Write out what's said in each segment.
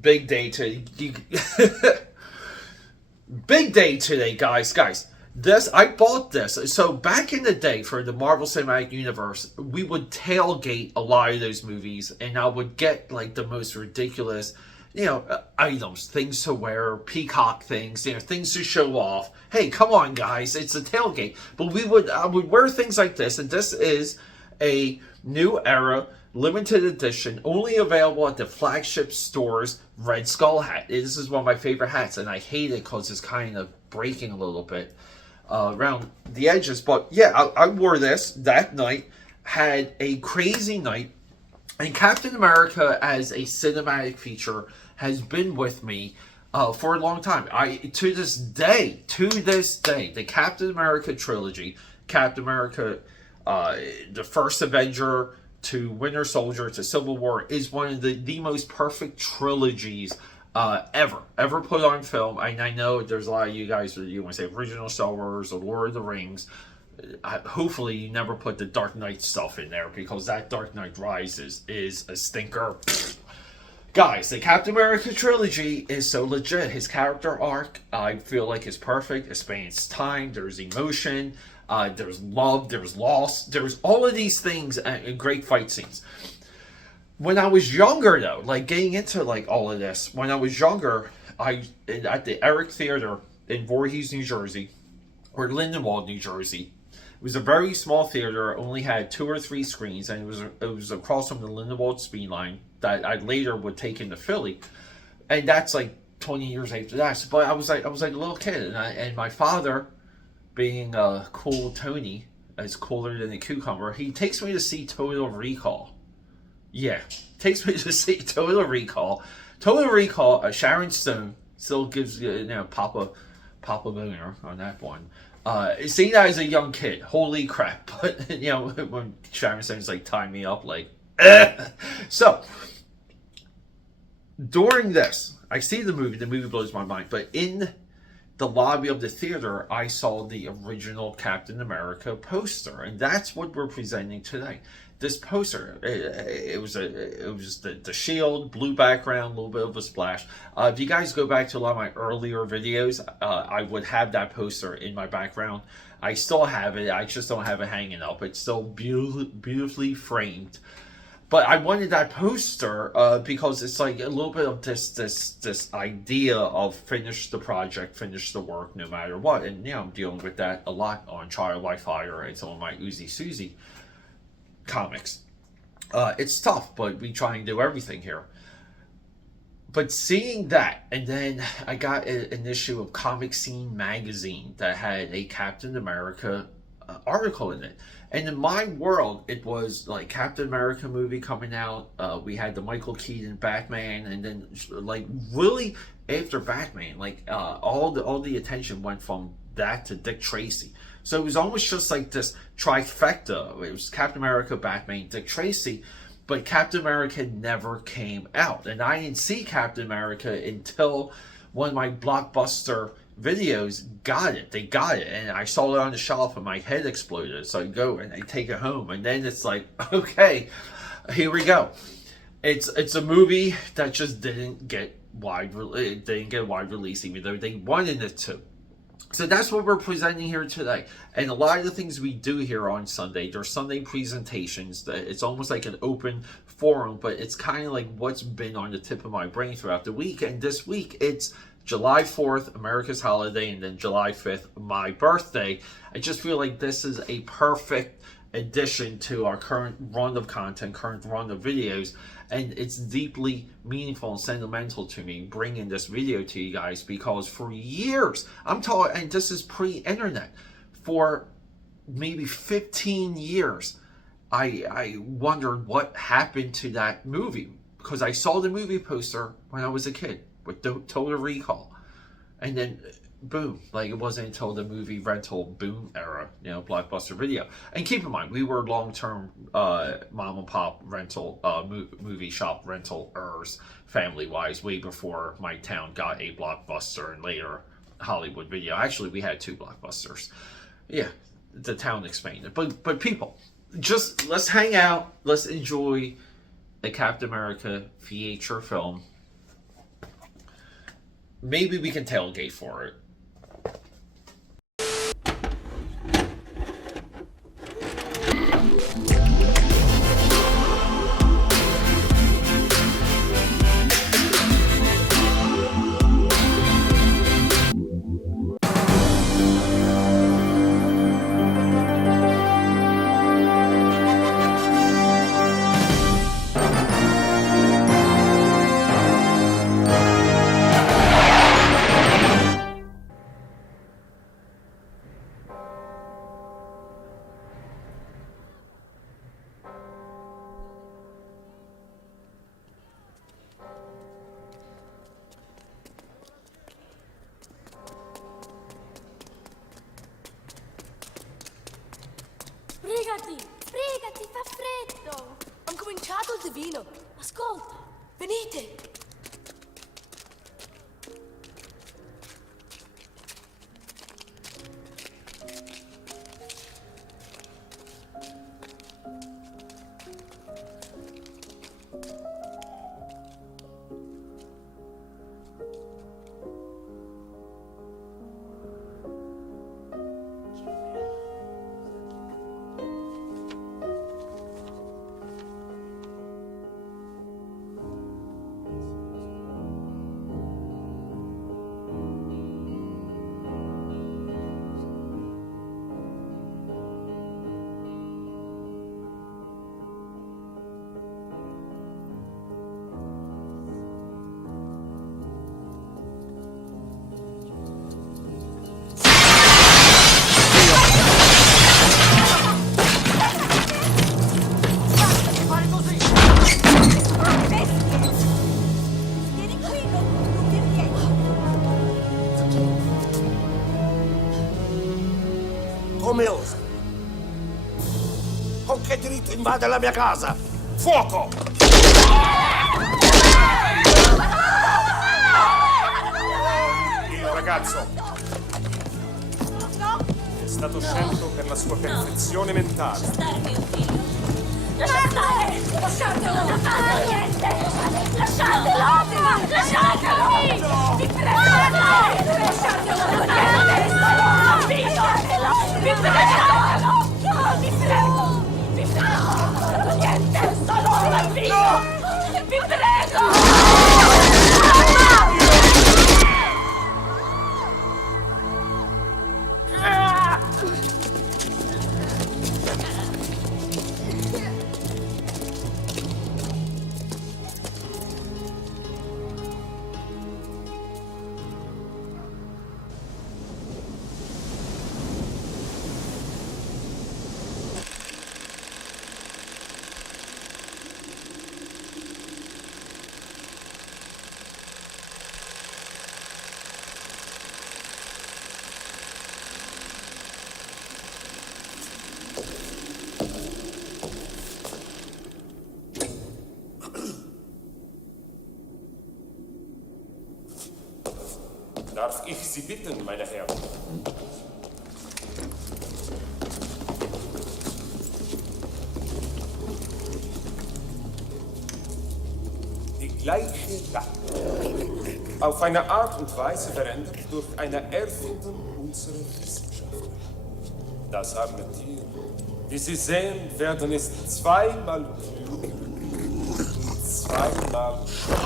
Big day today. Big day today, guys. This I bought this. So back in the day for the Marvel Cinematic Universe, we would tailgate a lot of those movies, and I would get like the most ridiculous, items, things to wear, peacock things, things to show off. Hey, come on, guys, it's a tailgate. But I would wear things like this, and this is a new era limited edition, only available at the flagship stores. Red Skull hat. This is one of my favorite hats, and I hate it because it's kind of breaking a little bit around the edges. But yeah, I wore this that night. Had a crazy night, and Captain America as a cinematic feature has been with me for a long time. To this day, the Captain America trilogy, Captain America, the first Avenger to Winter Soldier to Civil War, is one of the most perfect trilogies ever put on film. And I know there's a lot of you guys that you want to say original Star Wars or Lord of the Rings. Hopefully you never put the Dark Knight stuff in there, because that Dark Knight Rises is a stinker. Guys, the Captain America trilogy is so legit. His character arc, I feel like, is perfect. It spans time, there's emotion, there's love, there's loss, there's all of these things, and great fight scenes. When I was younger, though, like getting into like all of this, when I was younger, at the Eric Theater in Voorhees, New Jersey, or Lindenwold, New Jersey. It was a very small theater, only had 2 or 3 screens, and it was across from the Lindenwold Speed Line that I later would take into Philly, and that's like 20 years after that. But I was like a little kid, and my father, being cool Tony, as cooler than a cucumber, he takes me to see Total Recall. Yeah, takes me to see Total Recall. Total Recall. Sharon Stone still gives Papa boner on that one. Seeing that as a young kid, holy crap! But when Sharon Stone's like, tie me up, like, so during this, I see the movie. The movie blows my mind. But in the lobby of the theater, I saw the original Captain America poster, and that's what we're presenting today. This poster, it was the shield, blue background, a little bit of a splash. If you guys go back to a lot of my earlier videos, I would have that poster in my background. I still have it. I just don't have it hanging up. It's still beautifully framed. But I wanted that poster because it's like a little bit of this idea of finish the project, finish the work, no matter what. And I'm dealing with that a lot on Trial by Fire and some of my UZI SUZI comics. It's tough, but we try and do everything here. But seeing that, and then I got an issue of Comic Scene magazine that had a Captain America article in it. And in my world, it was like Captain America movie coming out. We had the Michael Keaton Batman, and then like really after Batman, like all the attention went from that to Dick Tracy. So it was almost just like this trifecta. It was Captain America, Batman, Dick Tracy, but Captain America never came out. And I didn't see Captain America until one of my Blockbuster videos got it. They got it, and I saw it on the shelf, and my head exploded. So I go and I take it home, and then it's like, okay, here we go. It's a movie that just didn't get wide release, even though they wanted it to. So that's what we're presenting here today. And a lot of the things we do here on Sunday, they're Sunday presentations. It's almost like an open forum, but it's kind of like what's been on the tip of my brain throughout the week. And this week, it's July 4th, America's holiday, and then July 5th, my birthday. I just feel like this is a perfect addition to our current run of content, current run of videos, and it's deeply meaningful and sentimental to me bringing this video to you guys, because for years, I'm talking, and this is pre-internet, for maybe 15 years, I wondered what happened to that movie, because I saw the movie poster when I was a kid with Total Recall, and then boom, like it wasn't until the movie rental boom era, Blockbuster Video. And keep in mind, we were long-term mom and pop rental movie shop rental-ers family-wise way before my town got a Blockbuster and later Hollywood Video. Actually, we had 2 Blockbusters. Yeah, the town expanded. But people, just let's hang out, let's enjoy a Captain America feature film. maybe we can tailgate for it. Sbrigati, fa freddo! Han cominciato il divino! Ascolta, venite! Come osa? Con che diritto invade la mia casa? Fuoco! Il ragazzo è stato scelto per la sua perfezione mentale. Lasciate mio figlio! Lasciate stare! Lasciatelo! Non fate niente! Lasciatelo! Lasciatelo! Vi prego! Lasciatelo! Lasciatelo! Vi prego! Vi prego! Vi prego! Niente! Sono un bambino! Vi prego! Darf ich Sie bitten, meine Herren? Die gleiche Lache. Auf eine Art und Weise verändert durch eine Erfindung unserer Wissenschaftler. Das arme Tier, wie Sie sehen, werden es zweimal klug und zweimal schwer.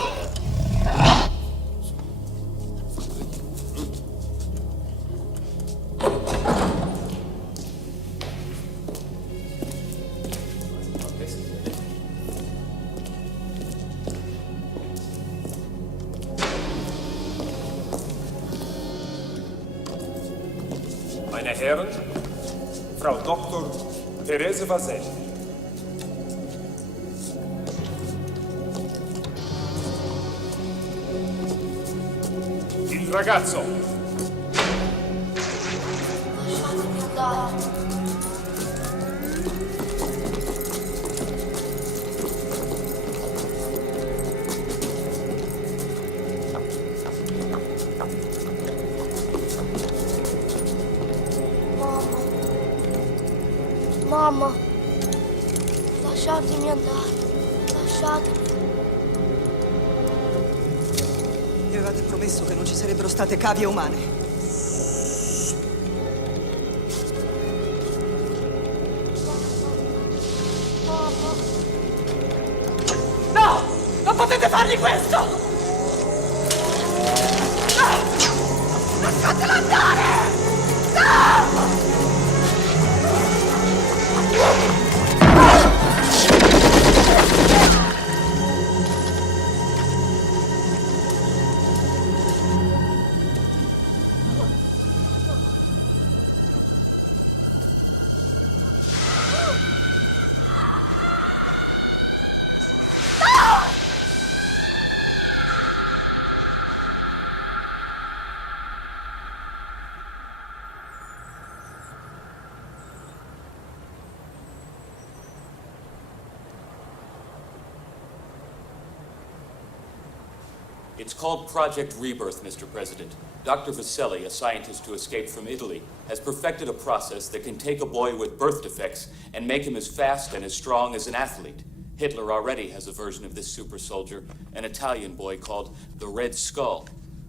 Meine Herren, Frau Dr. Therese Vaselli. Il ragazzo. Lasciatemi andare! Mamma, lasciatemi andare, lasciatemi. Era avevate promesso che non ci sarebbero state cavie umane. No! Non potete fargli questo! No! Lasciatelo andare! No! It's called Project Rebirth, Mr. President. Dr. Vaselli, a scientist who escaped from Italy, has perfected a process that can take a boy with birth defects and make him as fast and as strong as an athlete. Hitler already has a version of this super soldier, an Italian boy called the Red Skull.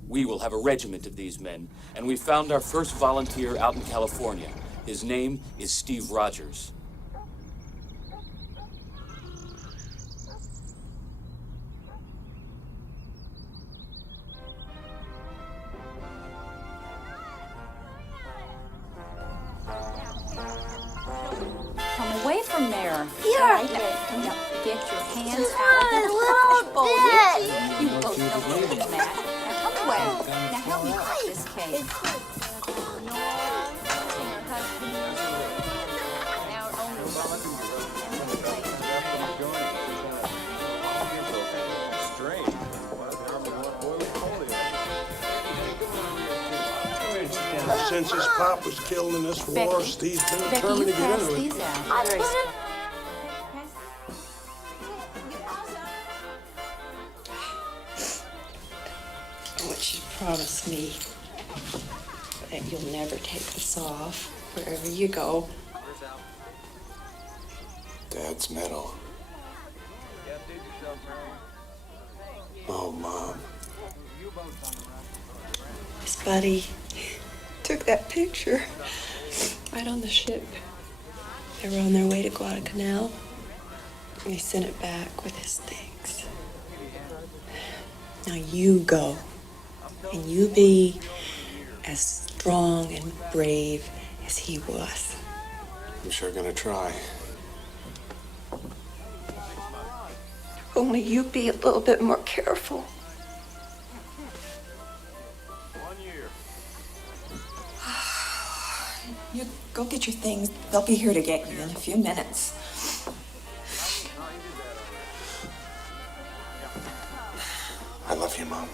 We will have a regiment of these men, and we found our first volunteer out in California. His name is Steve Rogers. Come away from there. Here. All right, now, get your hands out of the fishbowl. You both know what to do, Matt. Now come away. Now help me cut this cake. Since his pop was killed in this war, Steve's been Becky, determined you to get pass into it. these out. I want you to promise me that you'll never take this off wherever you go. Dad's medal. Oh, Mom. His buddy took that picture right on the ship. They were on their way to Guadalcanal. And he sent it back with his things. Now you go, and you be as strong and brave as he was. I'm sure gonna try. Only you be a little bit more careful. You go get your things. They'll be here to get you in a few minutes. I love you, Mom.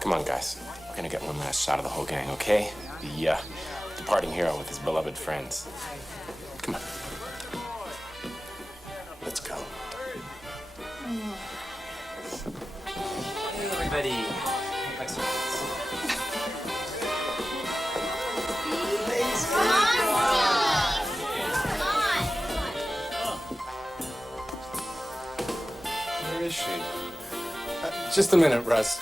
Come on, guys. We're gonna get one last shot of the whole gang, okay? The departing hero with his beloved friends. Come on. Let's go. Hey, everybody. Where is she? Just a minute, Russ.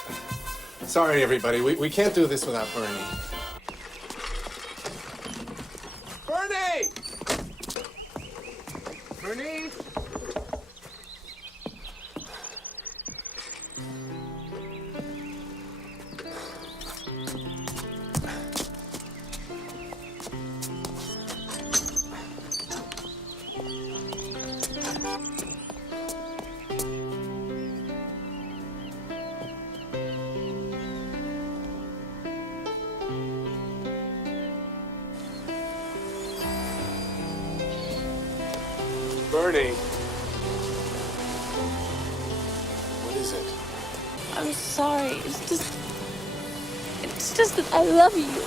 Sorry, everybody. We can't do this without Bernie. Bernie! Bernie? Bernie. What is it? I'm sorry. It's just that I love you.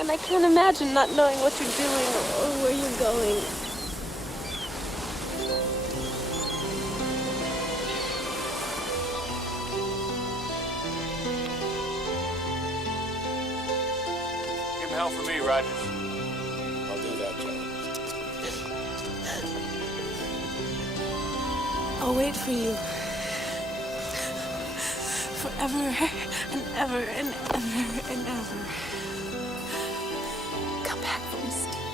And I can't imagine not knowing what you're doing or where you're going. Give him hell for me, Rogers. I'll do that, John. I'll wait for you. Forever and ever and ever and ever. Come back for me, Steve.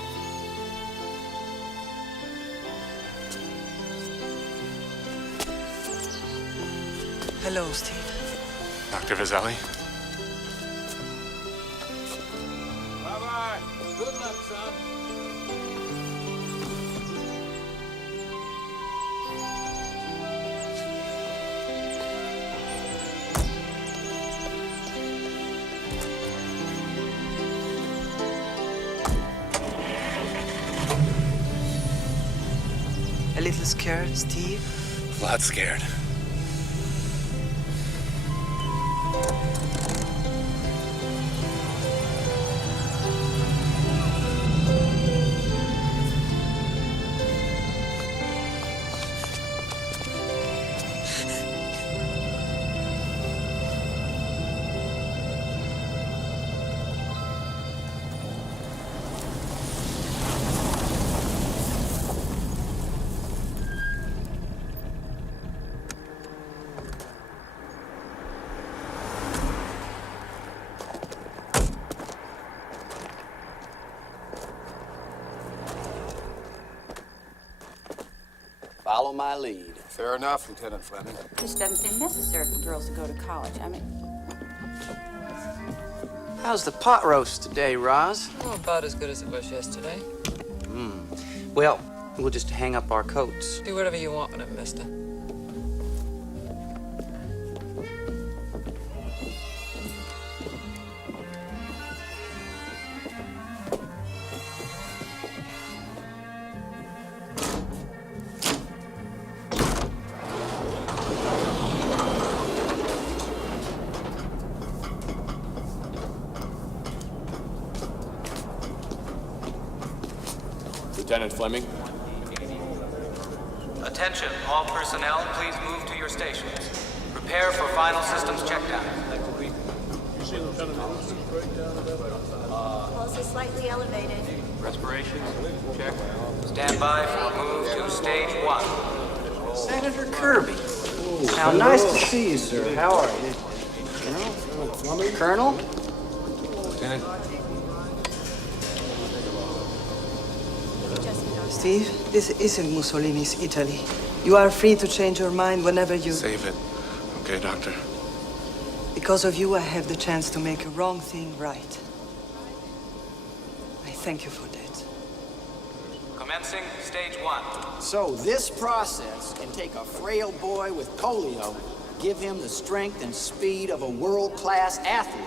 Hello, Steve. Dr. Vaselli? Bye-bye. Good luck, son. A little scared, Steve? A lot scared. Follow my lead. Fair enough, Lieutenant Fleming. This doesn't seem necessary for girls to go to college. I mean, How's the pot roast today, Roz? Oh, about as good as it was yesterday. Well, we'll just hang up our coats. Do whatever you want with it, mister. Lieutenant Fleming? Attention, all personnel, please move to your stations. Prepare for final systems checkdown. Pulse is slightly elevated. Respiration, check. Stand by for move to stage 1. Senator Kirby. How nice to see you, sir. How are you? Colonel? Lieutenant? Steve, this isn't Mussolini's Italy. You are free to change your mind whenever you... Save it. Okay, Doctor. Because of you, I have the chance to make a wrong thing right. I thank you for that. Commencing stage 1. So this process can take a frail boy with polio, give him the strength and speed of a world-class athlete.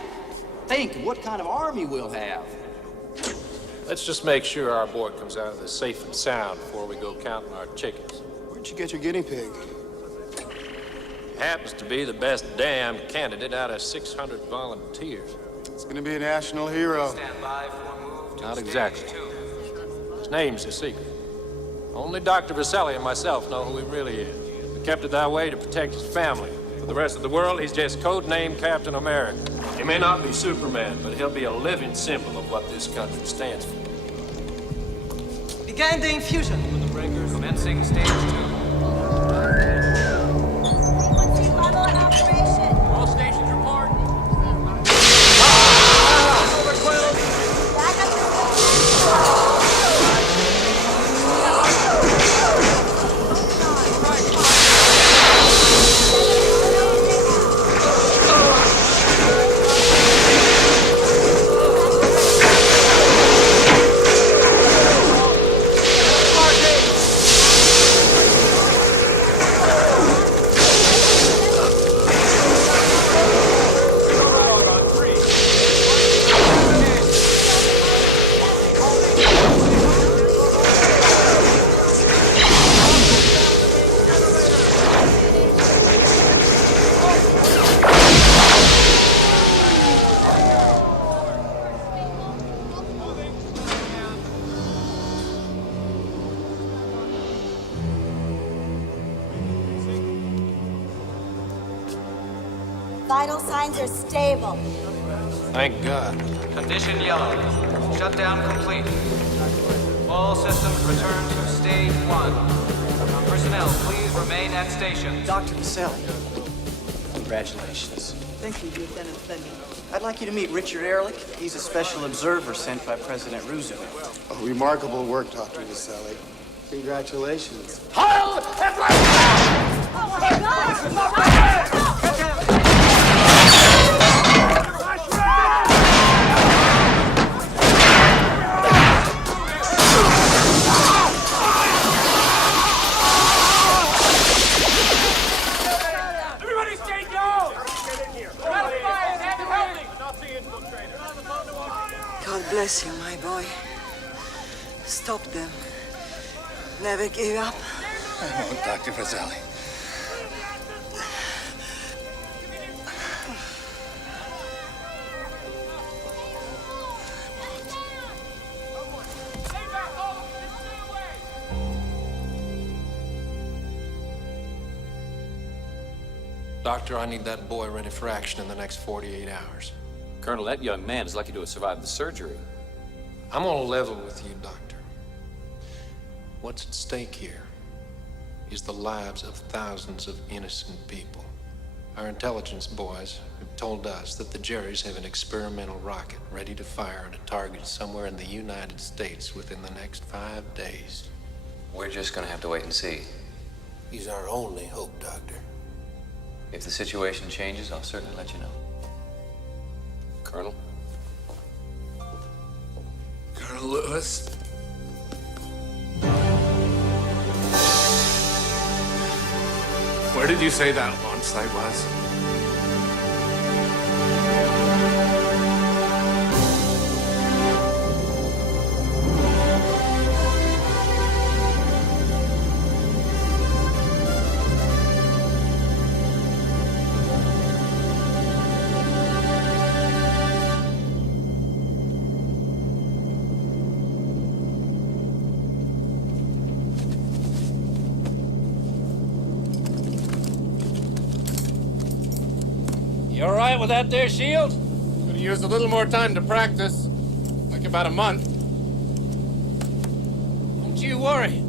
Think of what kind of army we'll have. Let's just make sure our boy comes out of this safe and sound before we go counting our chickens. Where'd you get your guinea pig? Happens to be the best damn candidate out of 600 volunteers. It's gonna be a national hero. Stand by for move to Not stage exactly. 2. His name's a secret. Only Dr. Vaselli and myself know who he really is. We kept it that way to protect his family. For the rest of the world, he's just codenamed Captain America. He may not be Superman, but he'll be a living symbol of what this country stands for. Begin the infusion. Commencing stage 2. Level in operation. All stations report. Back up to Vital signs are stable. Thank God. Condition yellow. Shutdown complete. All systems return to stage 1. Personnel, please remain at station. Dr. Vaselli. Congratulations. Thank you, Lieutenant Fleming. I'd like you to meet Richard Ehrlich. He's a special observer sent by President Roosevelt. Oh, remarkable work, Dr. Vaselli. Congratulations. Oh my Everybody stay down! God bless you, my boy. Stop them. Never give up. I won't, Dr. Vaselli. Doctor, I need that boy ready for action in the next 48 hours. Colonel, that young man is lucky to have survived the surgery. I'm on a level with you, Doctor. What's at stake here is the lives of thousands of innocent people. Our intelligence boys have told us that the Jerrys have an experimental rocket ready to fire at a target somewhere in the United States within the next 5 days. We're just gonna have to wait and see. He's our only hope, Doctor. If the situation changes, I'll certainly let you know. Colonel? Colonel Lewis. Where did you say that launch site was? You all right with that there shield? Could have used a little more time to practice. Like about a month. Don't you worry.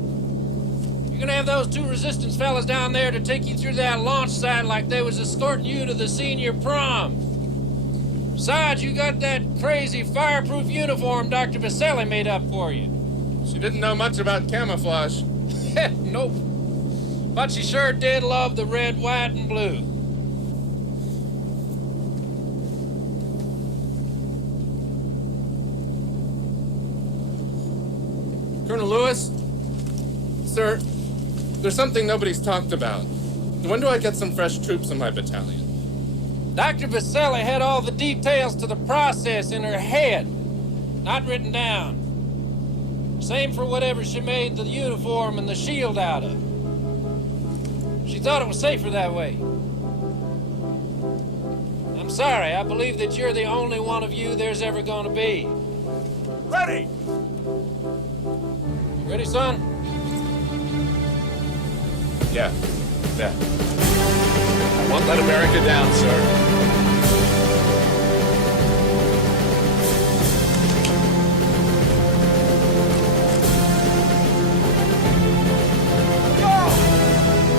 You're gonna have those two resistance fellas down there to take you through that launch site like they was escorting you to the senior prom. Besides, you got that crazy fireproof uniform Dr. Vaselli made up for you. She didn't know much about camouflage. Nope. But she sure did love the red, white, and blue. Colonel Lewis? Sir, there's something nobody's talked about. When do I get some fresh troops in my battalion? Dr. Vaselli had all the details to the process in her head, not written down. Same for whatever she made the uniform and the shield out of. She thought it was safer that way. I'm sorry, I believe that you're the only one of you there's ever going to be. Ready! Ready, son? Yeah. I won't let America down, sir.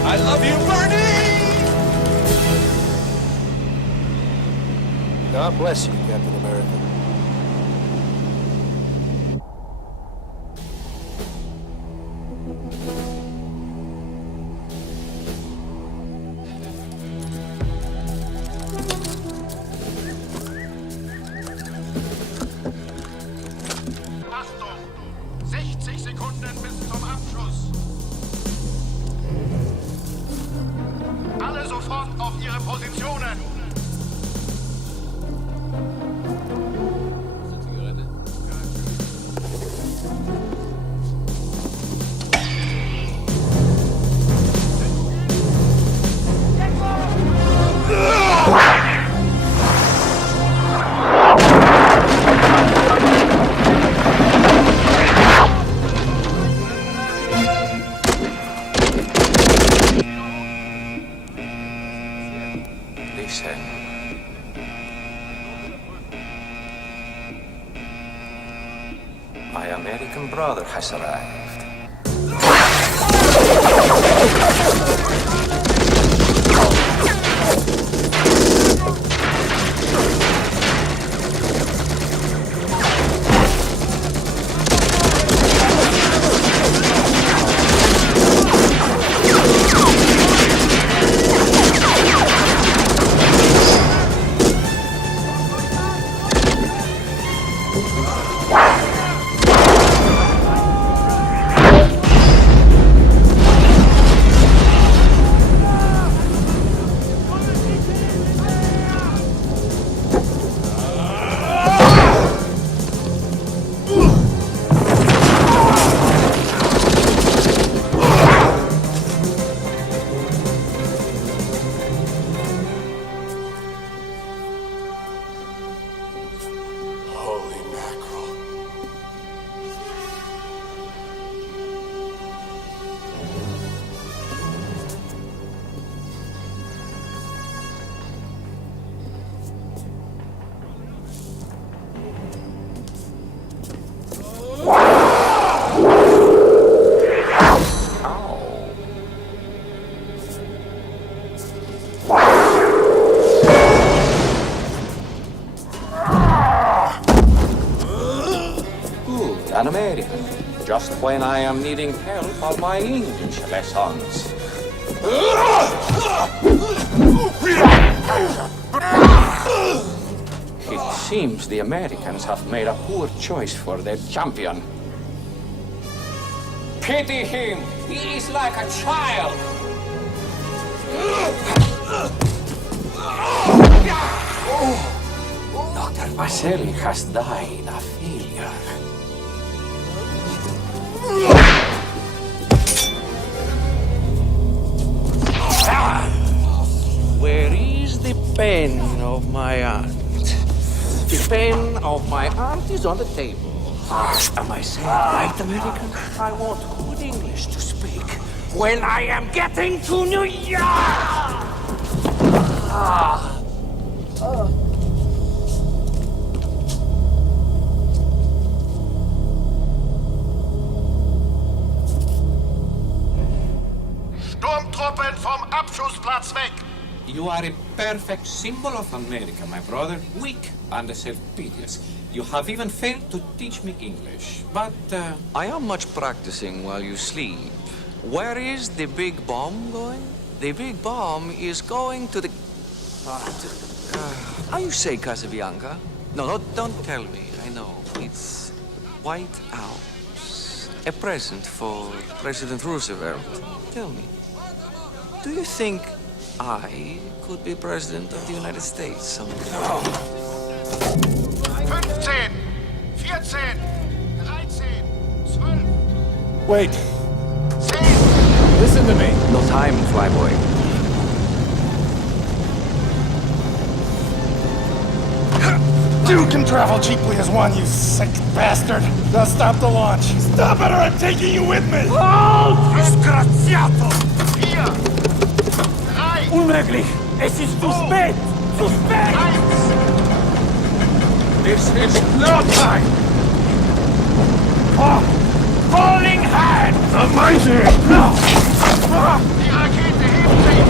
I love you, Bernie! God bless you, Captain America. Achtung! 60 Sekunden bis zum Abschuss. Alle sofort auf ihre Positionen. My American brother has arrived. just when I am needing help on my English lessons. It seems the Americans have made a poor choice for their champion. Pity him! He is like a child! Dr. Vasily has died a failure. Where is the pen of my aunt? The pen of my aunt is on the table. Am I saying right, American? I want good English to speak when I am getting to New York! Sturmtruppen vom Abschussplatz weg! You are a perfect symbol of America, my brother. Weak and self-piteous. You have even failed to teach me English, but... I am much practicing while you sleep. Where is the big bomb going? The big bomb is going to the... how you say Casabianca? No, don't tell me. I know. It's White House. A present for President Roosevelt. Tell me, do you think I could be President of the United States someday? 15, 14, 13, 12. Wait. Listen to me. No time, flyboy. You can travel cheaply as one, you sick bastard. Now stop the launch. Stop it or I'm taking you with me. Halt! Disgraziato! 4, 3. Unmöglich! Es ist zu spät! Zu spät! This is no time! Falling hand! Amazing! Die Rakete hebt sich!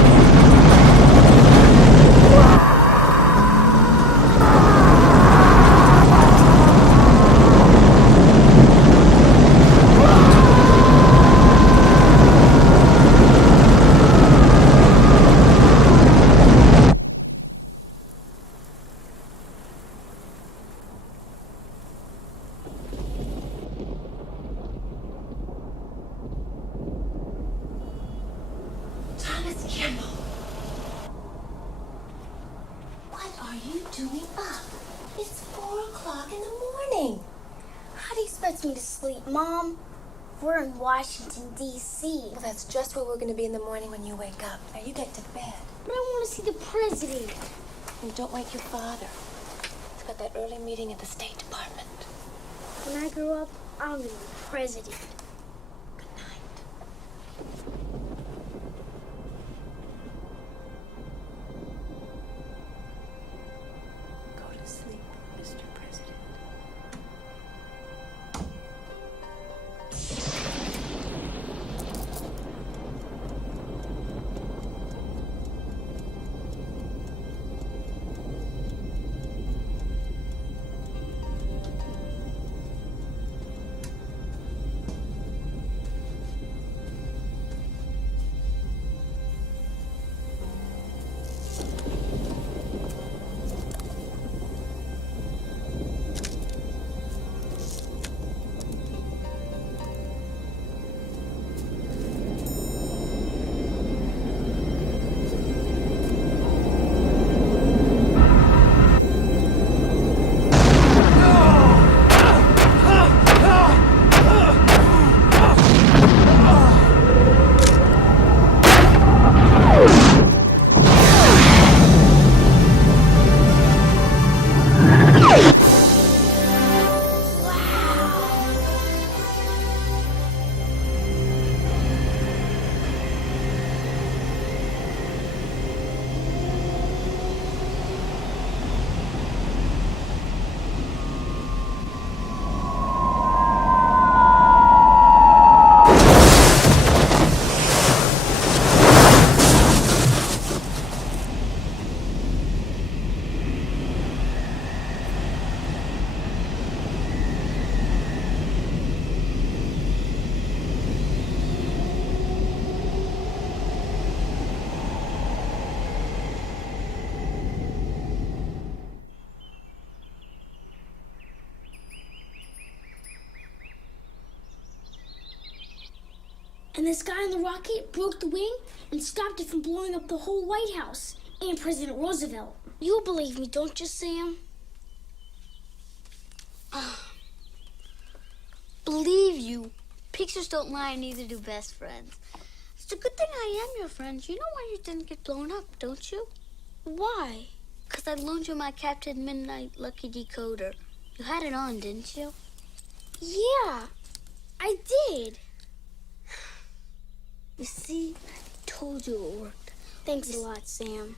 Mom, we're in Washington, D.C. Well, that's just where we're going to be in the morning when you wake up. Now, you get to bed. But I want to see the president. And don't wake your father. He's got that early meeting at the State Department. When I grow up, I'm going to be president. Go to sleep, Mr. President. And this guy on the rocket broke the wing and stopped it from blowing up the whole White House and President Roosevelt. You believe me, don't you, Sam? Believe you. Pictures don't lie, and neither do best friends. It's a good thing I am your friend. You know why you didn't get blown up, don't you? Why? Because I loaned you my Captain Midnight Lucky Decoder. You had it on, didn't you? Yeah, I did. You see, I told you it worked. Thanks a lot, Sam.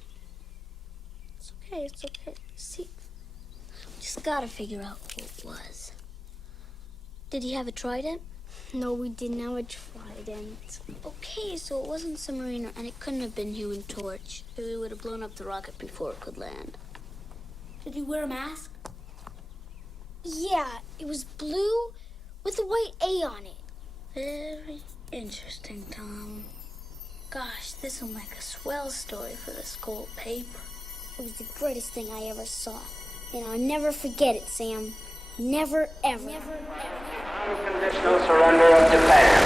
It's okay, it's okay. See, we just gotta figure out who it was. Did he have a trident? No, we didn't have a trident. Okay, so it wasn't Submariner, and it couldn't have been Human Torch. We would have blown up the rocket before it could land. Did he wear a mask? Yeah, it was blue with a white A on it. Very interesting, Tom. Gosh, this will make a swell story for the school paper. It was the greatest thing I ever saw. And I'll never forget it, Sam. Never, ever. Never, ever. Unconditional surrender of Japan.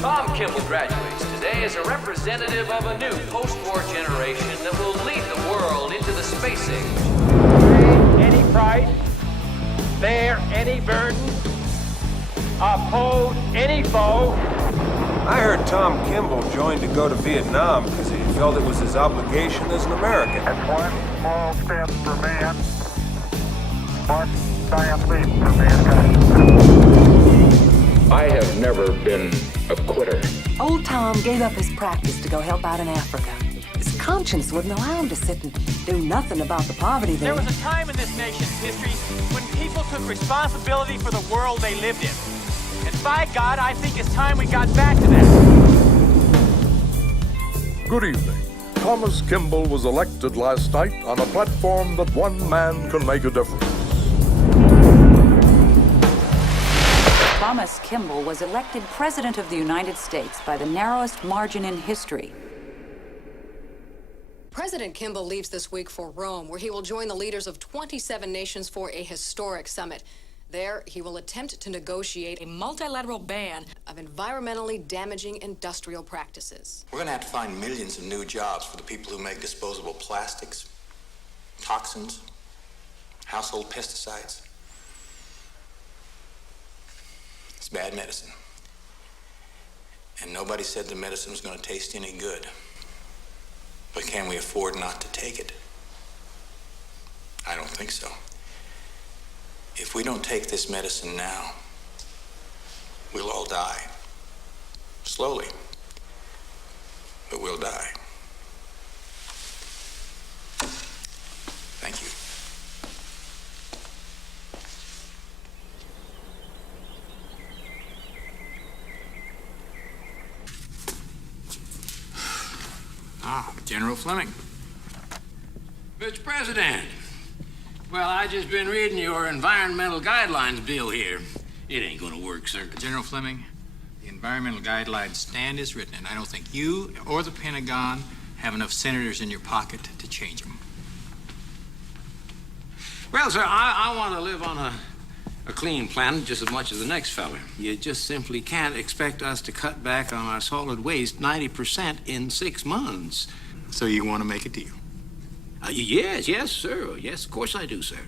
Tom Kimball graduates today as a representative of a new post-war generation that will lead the world into the space age. Pay any price, bear any burden, oppose any foe. I heard Tom Kimball joined to go to Vietnam because he felt it was his obligation as an American. That's one small step for man, one giant leap for mankind. I have never been a quitter. Old Tom gave up his practice to go help out in Africa. His conscience wouldn't allow him to sit and do nothing about the poverty there. There was a time in this nation's history when people took responsibility for the world they lived in. And by God, I think it's time we got back to that. Good evening. Thomas Kimball was elected last night on a platform that one man can make a difference. Thomas Kimball was elected President of the United States by the narrowest margin in history. President Kimball leaves this week for Rome, where he will join the leaders of 27 nations for a historic summit. There, he will attempt to negotiate a multilateral ban of environmentally damaging industrial practices. We're going to have to find millions of new jobs for the people who make disposable plastics, toxins, household pesticides. It's bad medicine. And nobody said the medicine was going to taste any good. But can we afford not to take it? I don't think so. If we don't take this medicine now, we'll all die. Slowly, but we'll die. Thank you. General Fleming. Mr. President, well, I just been reading your environmental guidelines bill here. It ain't gonna work, sir. General Fleming, the environmental guidelines stand as written, and I don't think you or the Pentagon have enough senators in your pocket to change them. Well, sir, I want to live on a clean planet just as much as the next fella. You just simply can't expect us to cut back on our solid waste 90% in 6 months. So you want to make a deal? Yes, sir. Yes, of course I do, sir.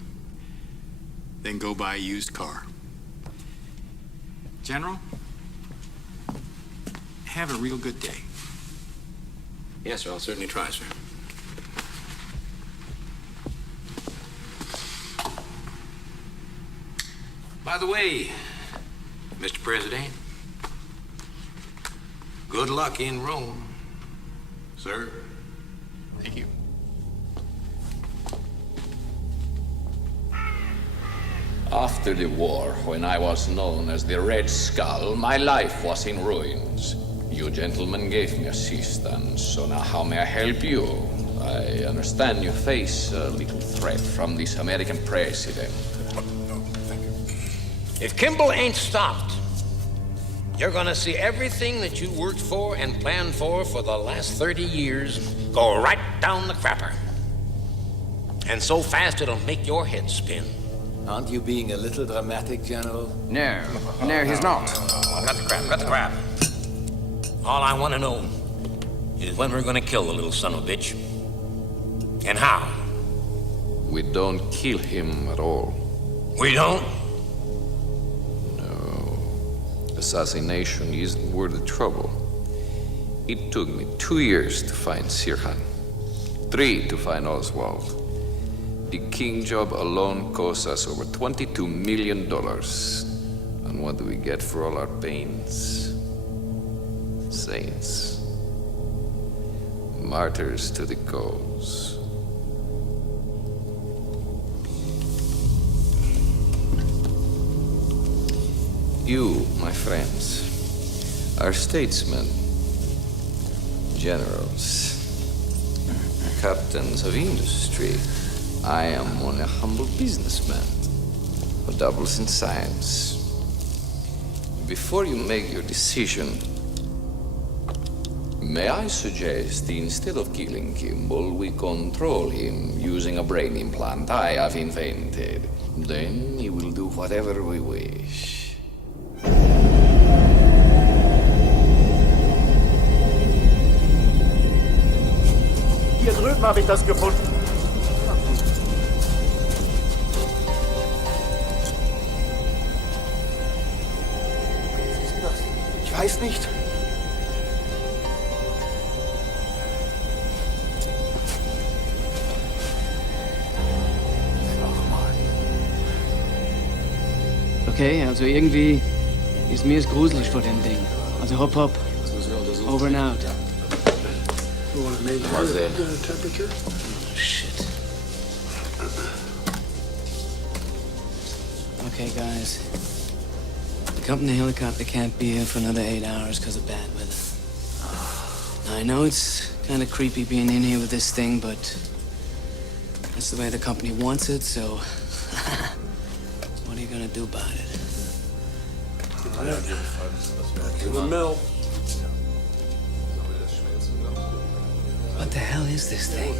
Then go buy a used car. General, have a real good day. Yes, sir, I'll certainly try, sir. By the way, Mr. President, good luck in Rome, sir. Thank you. After the war, when I was known as the Red Skull, my life was in ruins. You gentlemen gave me assistance, so now how may I help you? I understand you face a little threat from this American president. If Kimball ain't stopped, you're gonna see everything that you worked for and planned for the last 30 years go right down the crapper. And so fast it'll make your head spin. Aren't you being a little dramatic, General? No. No, he's not. Cut the crap. All I want to know is when we're gonna kill the little son of a bitch. And how. We don't kill him at all. We don't? No. Assassination isn't worth the trouble. It took me 2 years to find Sirhan. 3 to find Oswald. The King job alone cost us over $22 million. And what do we get for all our pains? Saints. Martyrs to the cause. You, my friends, are statesmen, generals, captains of industry. I am only a humble businessman who dabbles in science. Before you make your decision, may I suggest instead of killing Kimball, we control him using a brain implant I have invented. Then he will do whatever we wish. Hier drüben habe ich das gefunden. Was ist das? Ich weiß nicht. Okay, also irgendwie ist mir es gruselig vor dem Ding. Also hopp hopp. Over and out. You want to make temperature? Shit. Okay, guys. The company helicopter can't be here for another 8 hours because of bad weather. Now, I know it's kind of creepy being in here with this thing, but that's the way the company wants it, so what are you gonna do about it? Back in the mill. What the hell is this thing?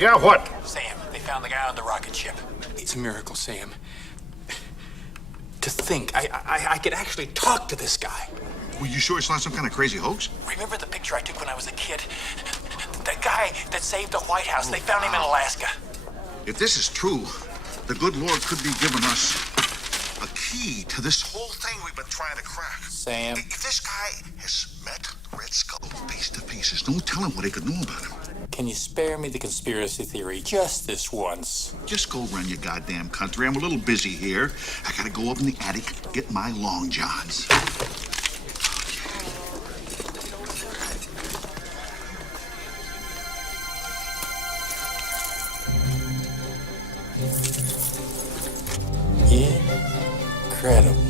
Yeah, what? Sam, they found the guy on the rocket ship. It's a miracle, Sam. To think, I could actually talk to this guy. Well, you sure it's not some kind of crazy hoax? Remember the picture I took when I was a kid? That guy that saved the White House, they found him in Alaska. If this is true, the good Lord could be giving us a key to this whole thing we've been trying to crack. Sam. If this guy has met Red Skull face to face, there's no telling what he could know about him. Can you spare me the conspiracy theory just this once? Just go run your goddamn country. I'm a little busy here. I gotta go up in the attic, get my long johns. Incredible.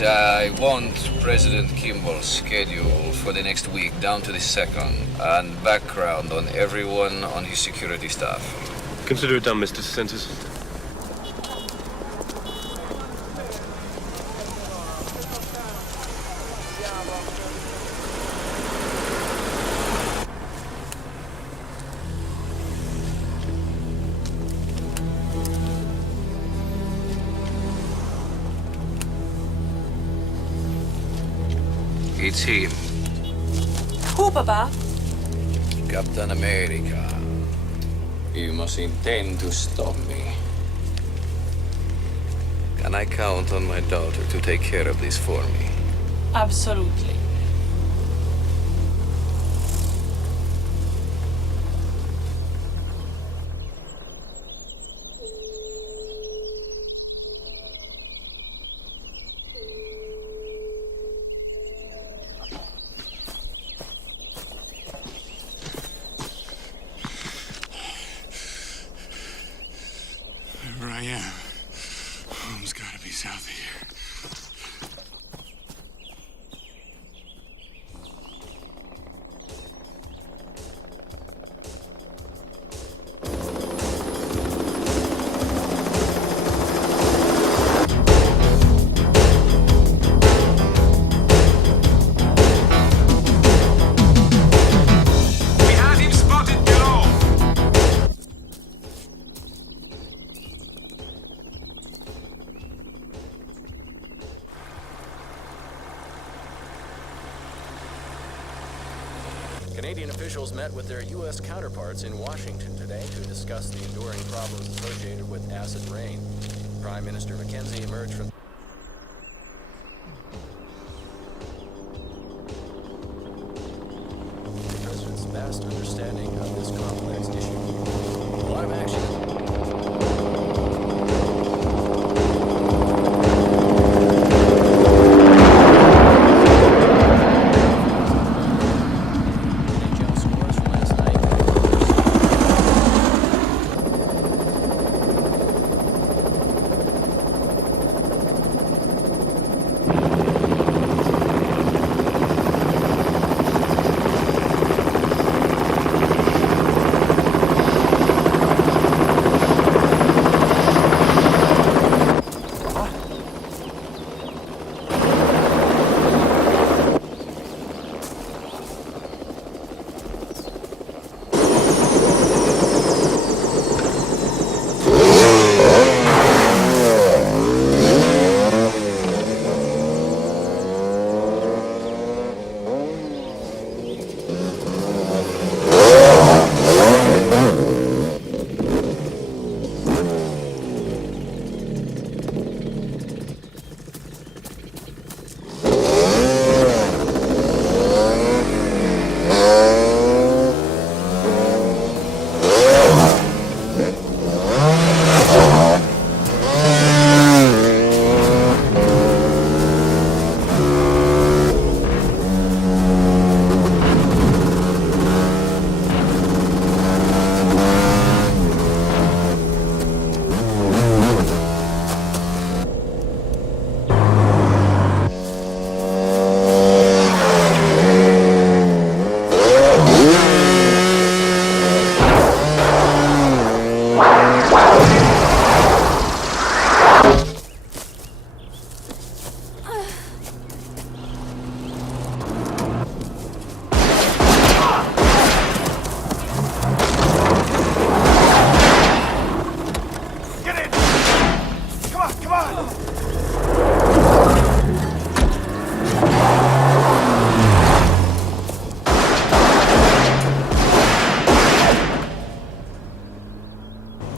I want President Kimball's schedule for the next week down to the second, and background on everyone on his security staff. Consider it done, Mr. DeSantis. It's him. Who, Papa? Captain America. You must intend to stop me. Can I count on my daughter to take care of this for me? Absolutely. Wherever I am, home's gotta be south of here. We had him spotted below. Canadian officials met with their U.S. counterparts in Washington today to discuss the enduring problems associated with acid rain. Prime Minister Mackenzie emerged from the president's vast understanding of this complex issue. A lot of action.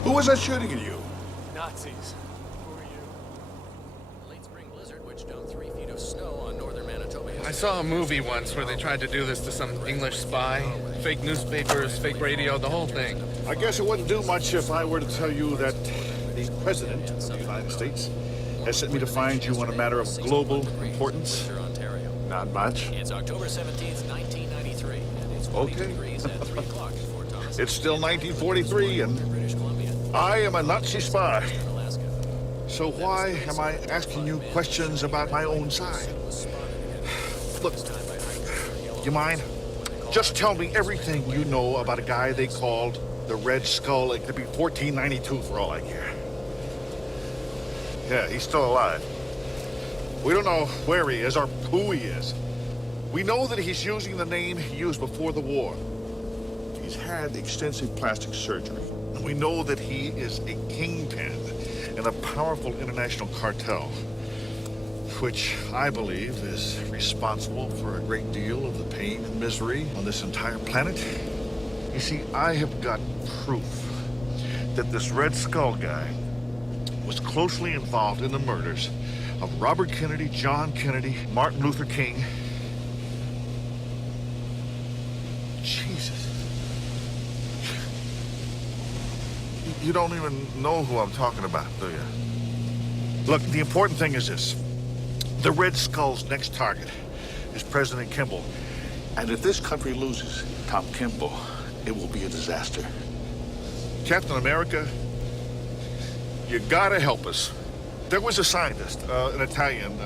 Who was that shooting at you? Nazis. Who are you? Late spring blizzard which dumped 3 feet of snow on northern Manitoba. I saw a movie once where they tried to do this to some English spy. Fake newspapers, fake radio, the whole thing. I guess it wouldn't do much if I were to tell you that the President of the United States has sent me to find you on a matter of global importance. Not much. It's October 17th, 1993, and it's 40 degrees at 3 o'clock in Fort Thomas. It's still 1943, and I am a Nazi spy. So why am I asking you questions about my own side? Look, you mind? Just tell me everything you know about a guy they called the Red Skull. It could be 1492 for all I care. Yeah, he's still alive. We don't know where he is or who he is. We know that he's using the name he used before the war. He's had extensive plastic surgery. And we know that he is a kingpin in a powerful international cartel, which I believe is responsible for a great deal of the pain and misery on this entire planet. You see, I have got proof that this Red Skull guy was closely involved in the murders of Robert Kennedy, John Kennedy, Martin Luther King. Jesus. You don't even know who I'm talking about, do you? Look, the important thing is this. The Red Skull's next target is President Kimball. And if this country loses Tom Kimball, it will be a disaster. Captain America, you gotta help us. There was a scientist, an Italian.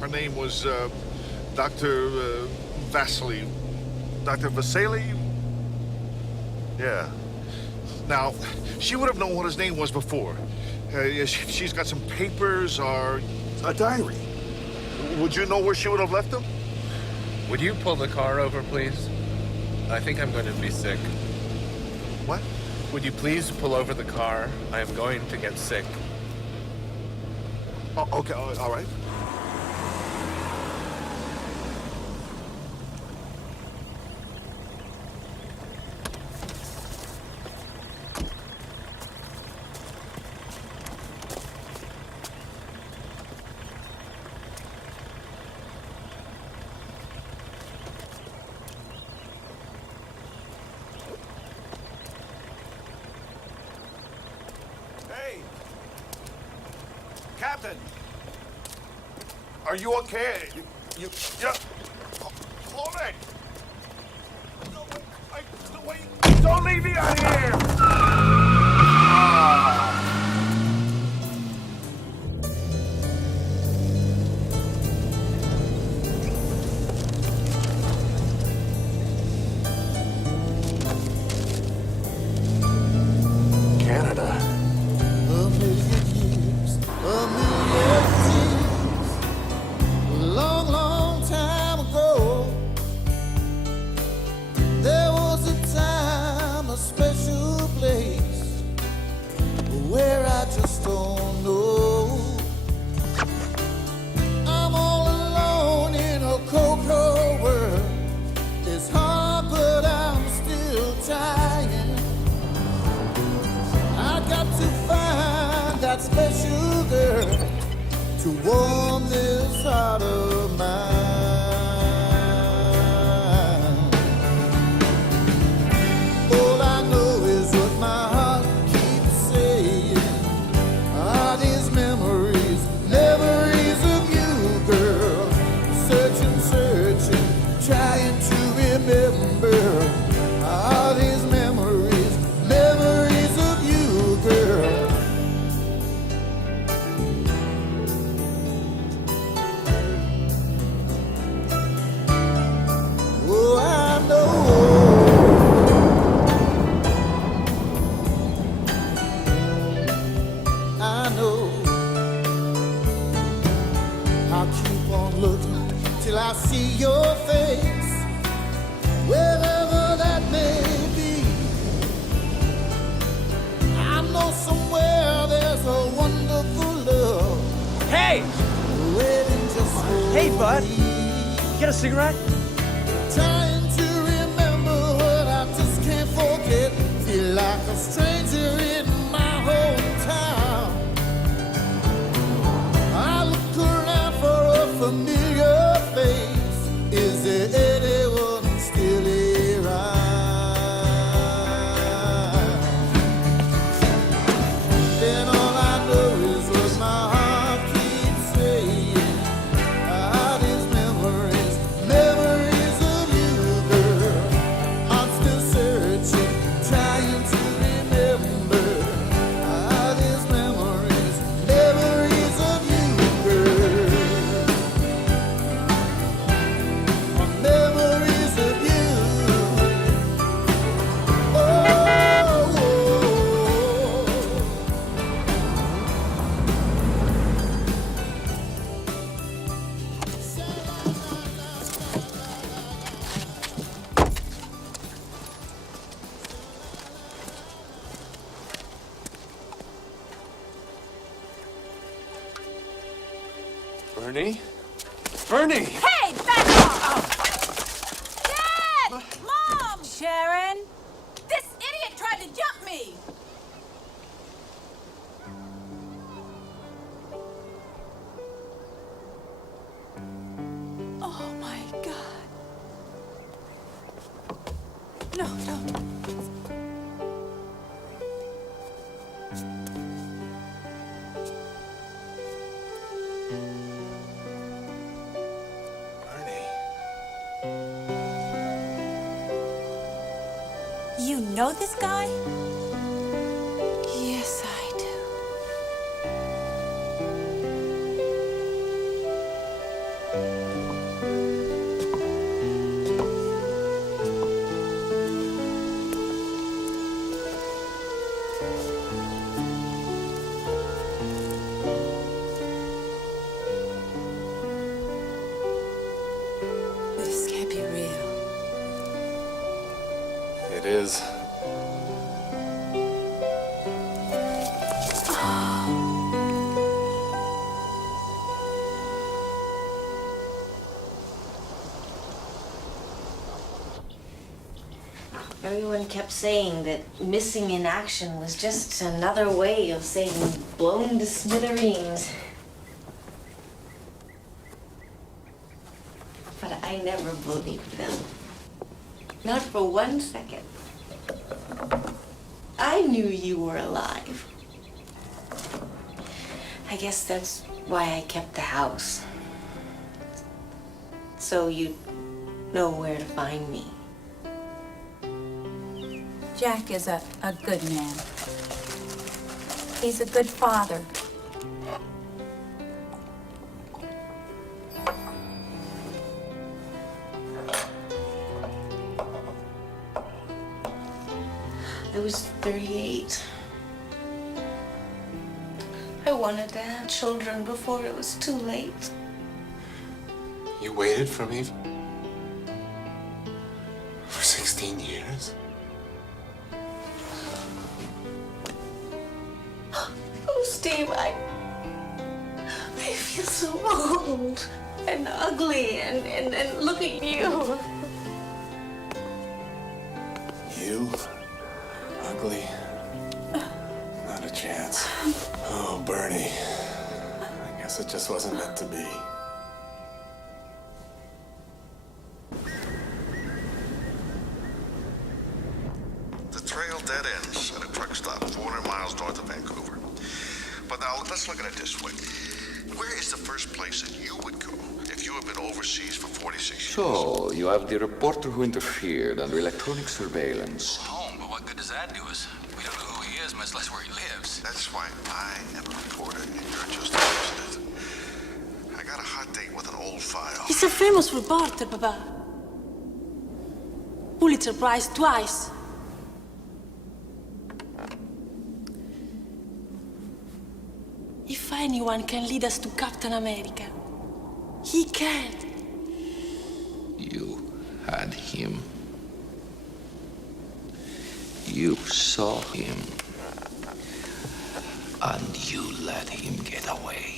Her name was Dr. Vasily. Dr. Vasily? Yeah. Now, she would have known what his name was before. She's got some papers or a diary. Would you know where she would have left them? Would you pull the car over, please? I think I'm going to be sick. What? Would you please pull over the car? I am going to get sick. Oh, okay, all right. Captain, are you okay? You hold it. No, wait, don't leave me out here. Canada. Special girl to warm this heart of mine. All I know is what my heart keeps saying. Are these memories of you, girl? Searching, trying to remember. Are these memories of you, girl? Till I see your face, wherever that may be. I know somewhere there's a wonderful love. Hey! Waiting just for Hey, bud. me. Get a cigarette? Trying to remember what I just can't forget. Feel like a stranger in my hometown. I look around for a familiar face. Is there anyone still around? Then all I know is what my heart keeps saying. Are these memories of you, girl? I'm still searching, trying to remember. Are these memories of you, girl? Memories of you. Oh, Bernie? Bernie! Hey, back off! Dad! Mom! Sharon? You know this guy? Yes, I do. This can't be real. It is. Everyone kept saying that missing in action was just another way of saying blown to smithereens. But I never believed them. Not for 1 second. I knew you were alive. I guess that's why I kept the house. So you'd know where to find me. Jack is a good man. He's a good father. I was 38. I wanted to have children before it was too late. You waited for me for 16 years? Oh, Steve, I feel so old and ugly and look at you. You? Ugly? Not a chance. Oh, Bernie. I guess it just wasn't meant to be. The trail dead ends at a truck stop 400 miles north of Vancouver. But now let's look at it this way. Where is the first place that you would go if you had been overseas for 46 years? So, you have the reporter who interfered under electronic surveillance. Home, but what good does that do us? We don't know who he is, much less where he lives. That's why I am a reporter and you're just a president. I got a hot date with an old file. He's a famous reporter, Papa. Pulitzer Prize twice. If anyone can lead us to Captain America, he can. You had him. You saw him. And you let him get away.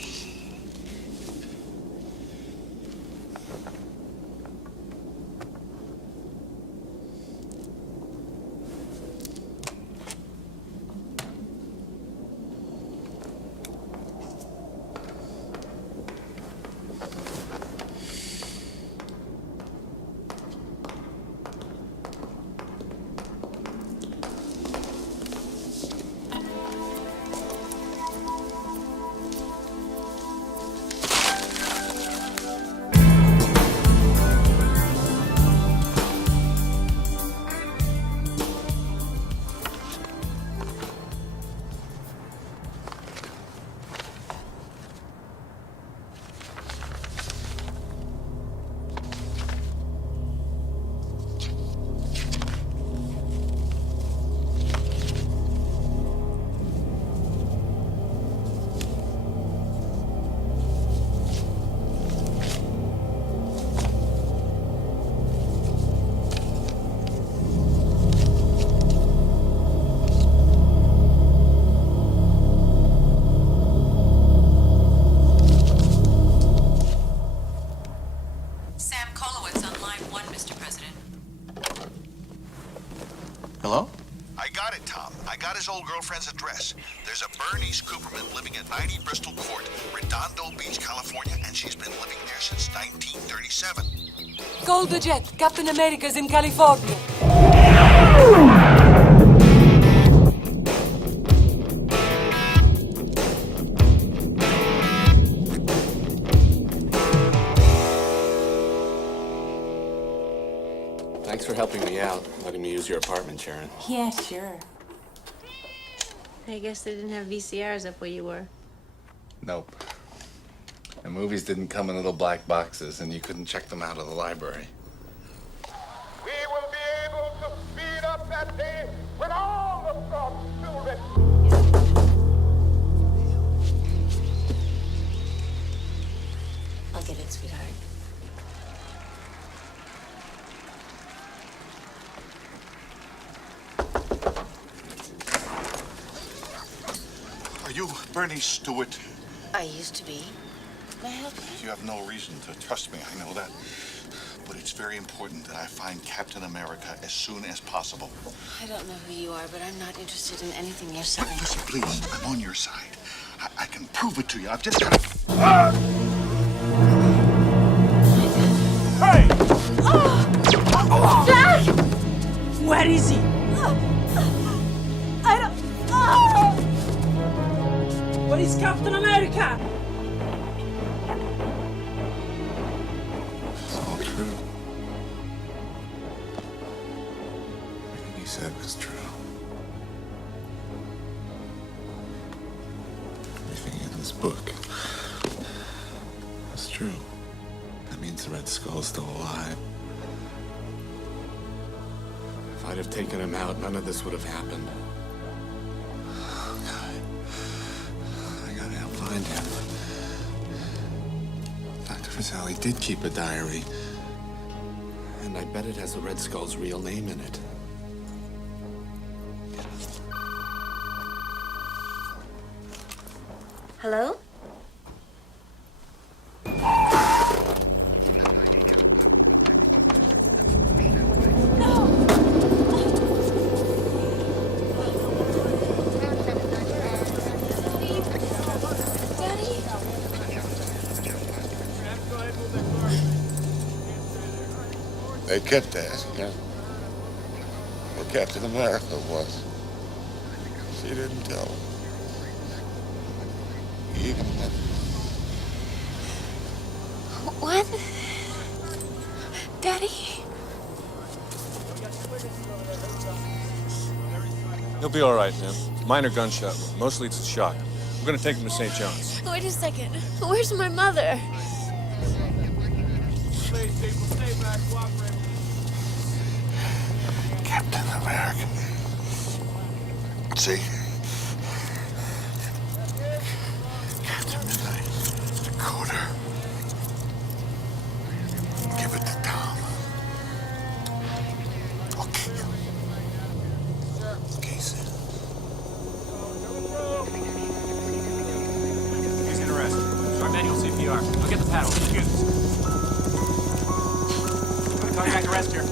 Hello? I got it, Tom. I got his old girlfriend's address. There's a Bernice Cooperman living at 90 Bristol Court, Redondo Beach, California, and she's been living there since 1937. Call the jet. Captain America's in California. use your apartment, Sharon. Yeah, sure. I guess they didn't have VCRs up where you were. Nope. The movies didn't come in little black boxes, and you couldn't check them out of the library. We will be able to speed up that day when all the thoughts still rest. I'll get it, sweetheart. Are you Bernie Stewart? I used to be. Can I help you? You have no reason to trust me, I know that. But it's very important that I find Captain America as soon as possible. I don't know who you are, but I'm not interested in anything you're saying. But listen, please, I'm on your side. I can prove it to you. I've just got to... Hey! Jack! Where is he? I don't... Where is Captain America? It's all true. Everything you said was true. Everything in this book was true. That means the Red Skull's still alive. If I'd have taken him out, none of this would have happened. Oh, God. I gotta help find him. Dr. Fazali did keep a diary. And I bet it has the Red Skull's real name in it. Hello? They kept asking her where Captain America was. She didn't tell him. He even went. What? Daddy? He'll be all right, man. Minor gunshot wound. Mostly it's a shock. We're gonna take him to St. John's. Wait a second. Where's my mother? Captain America. See? Captain Midnight. Decoder. Give it to Tom. Okay. Okay, sir. He's gonna rest. Start manual CPR. I'll get the paddle. Shoot. Cardiac arrest here.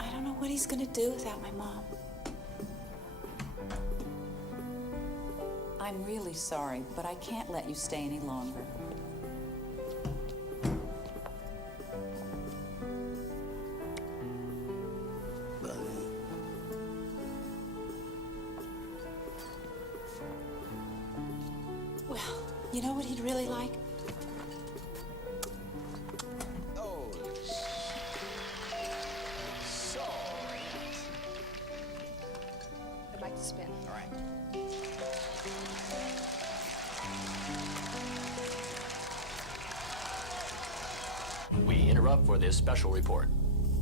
I don't know what he's gonna do without my mom. I'm really sorry, but I can't let you stay any longer. Well, you know what he'd really like? I'd like to spin. All right. We interrupt for this special report.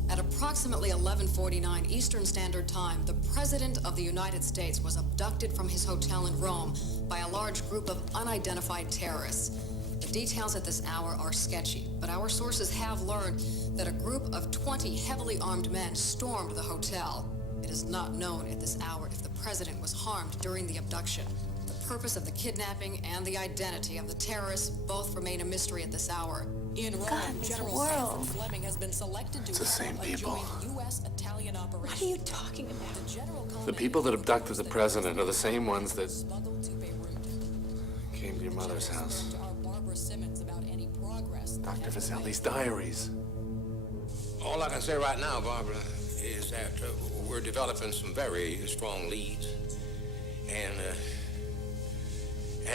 At approximately 11:49 Eastern Standard Time, the President of the United States was abducted from his hotel in Rome by a large group of unidentified terrorists. The details at this hour are sketchy, but our sources have learned that a group of 20 heavily armed men stormed the hotel. It is not known at this hour if the President was harmed during the abduction. The purpose of the kidnapping and the identity of the terrorists both remain a mystery at this hour. In Rome, God, this General world. Sanford Fleming has been selected to It's the same people. U.S.-Italian operation. What are you talking about? The people that abducted the president are the same ones that came to your mother's house. Dr. Vaselli's diaries. All I can say right now, Barbara, is that we're developing some very strong leads. And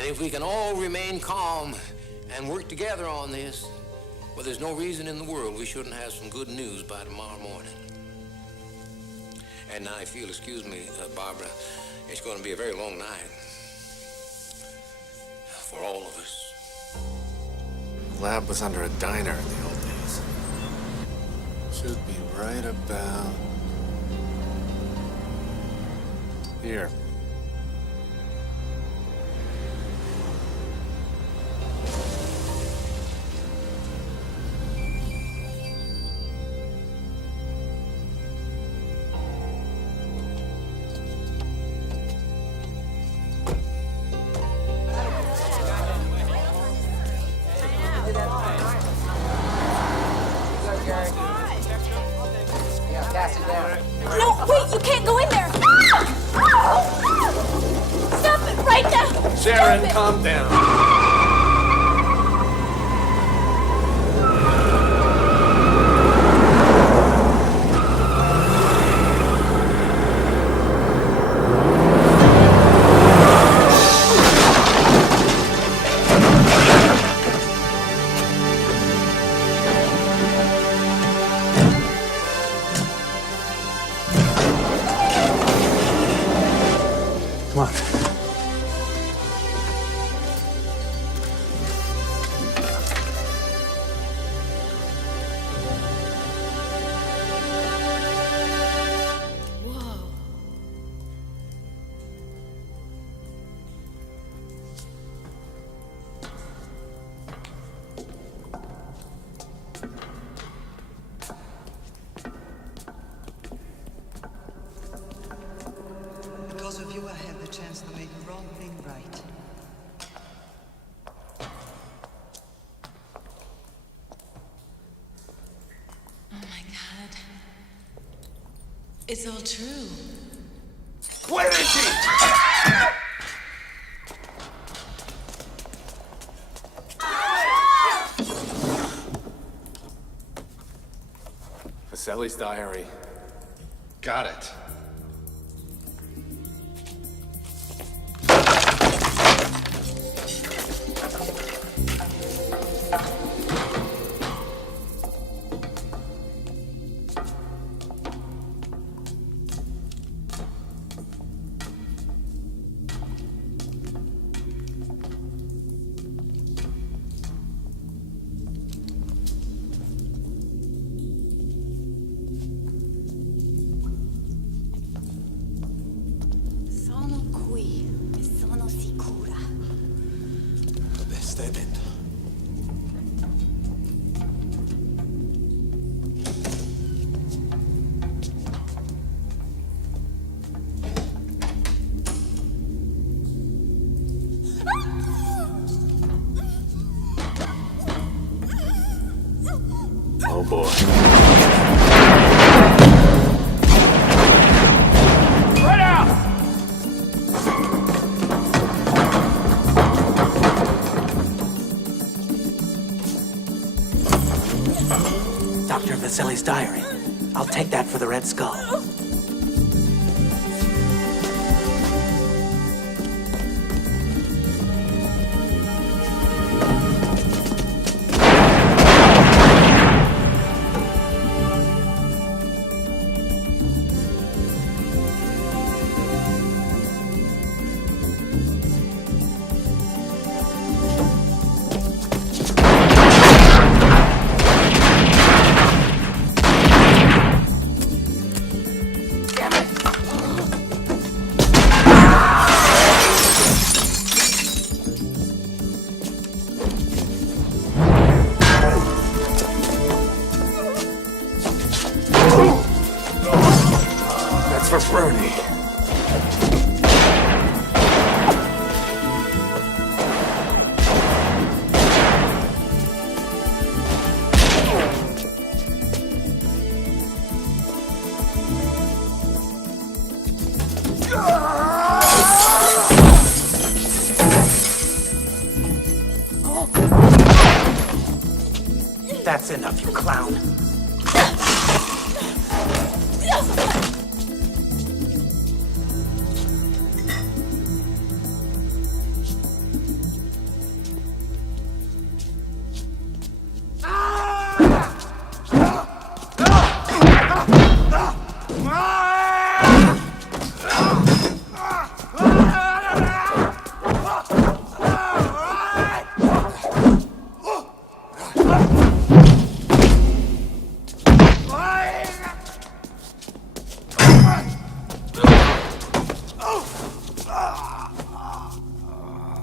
if we can all remain calm and work together on this, well, there's no reason in the world we shouldn't have some good news by tomorrow morning. And now, if you'll excuse me, Barbara, it's going to be a very long night for all of us. The lab was under a diner in the old days. Should be right about here. No, wait, you can't go in there. Stop it right now. Sharon, calm down. Come on. Because of you, I have the chance to make the wrong thing right. Oh my God. It's all true. Where is she? Vaselli's diary. Got it. Sono qui e sono sicura. Stai dentro. Oh boy. Right out! Dr. Vaselli's diary. I'll take that for the Red Skull. That's for Bernie. That's enough, you clown.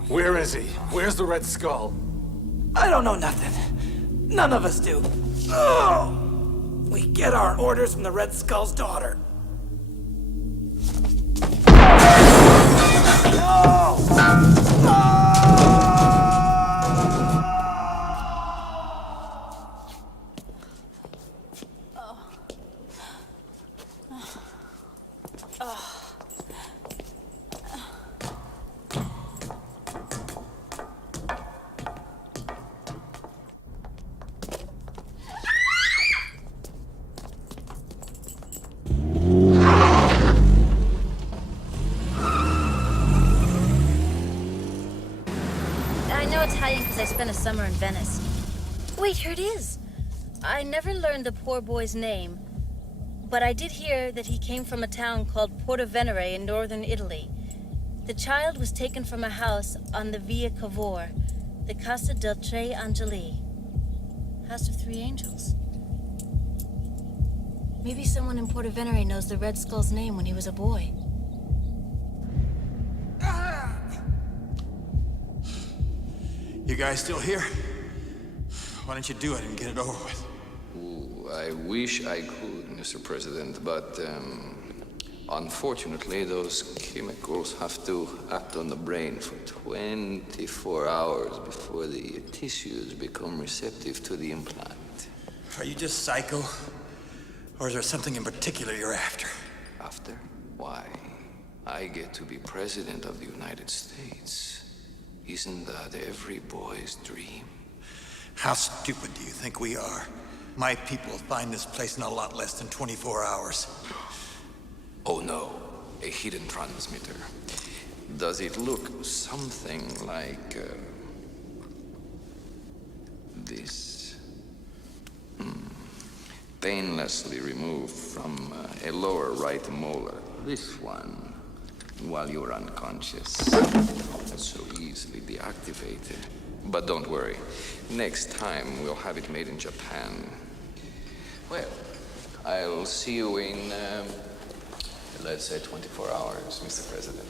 Where is he? Where's the Red Skull? I don't know nothing. None of us do. Oh! We get our orders from the Red Skull's daughter. I know Italian because I spent a summer in Venice. Wait, here it is. I never learned the poor boy's name, but I did hear that he came from a town called Porto Venere in northern Italy. The child was taken from a house on the Via Cavour, the Casa del Tre Angeli. House of Three Angels. Maybe someone in Porto Venere knows the Red Skull's name when he was a boy. You guys still here? Why don't you do it and get it over with? Ooh, I wish I could, Mr. President, but unfortunately those chemicals have to act on the brain for 24 hours before the tissues become receptive to the implant. Are you just psycho? Or is there something in particular you're after? After? Why? I get to be President of the United States. Isn't that every boy's dream? How stupid do you think we are? My people will find this place in a lot less than 24 hours. Oh no, a hidden transmitter. Does it look something like this? Painlessly removed from a lower right molar. This one, while you're unconscious. So easily deactivated. But don't worry. Next time, we'll have it made in Japan. Well, I'll see you in, let's say 24 hours, Mr. President.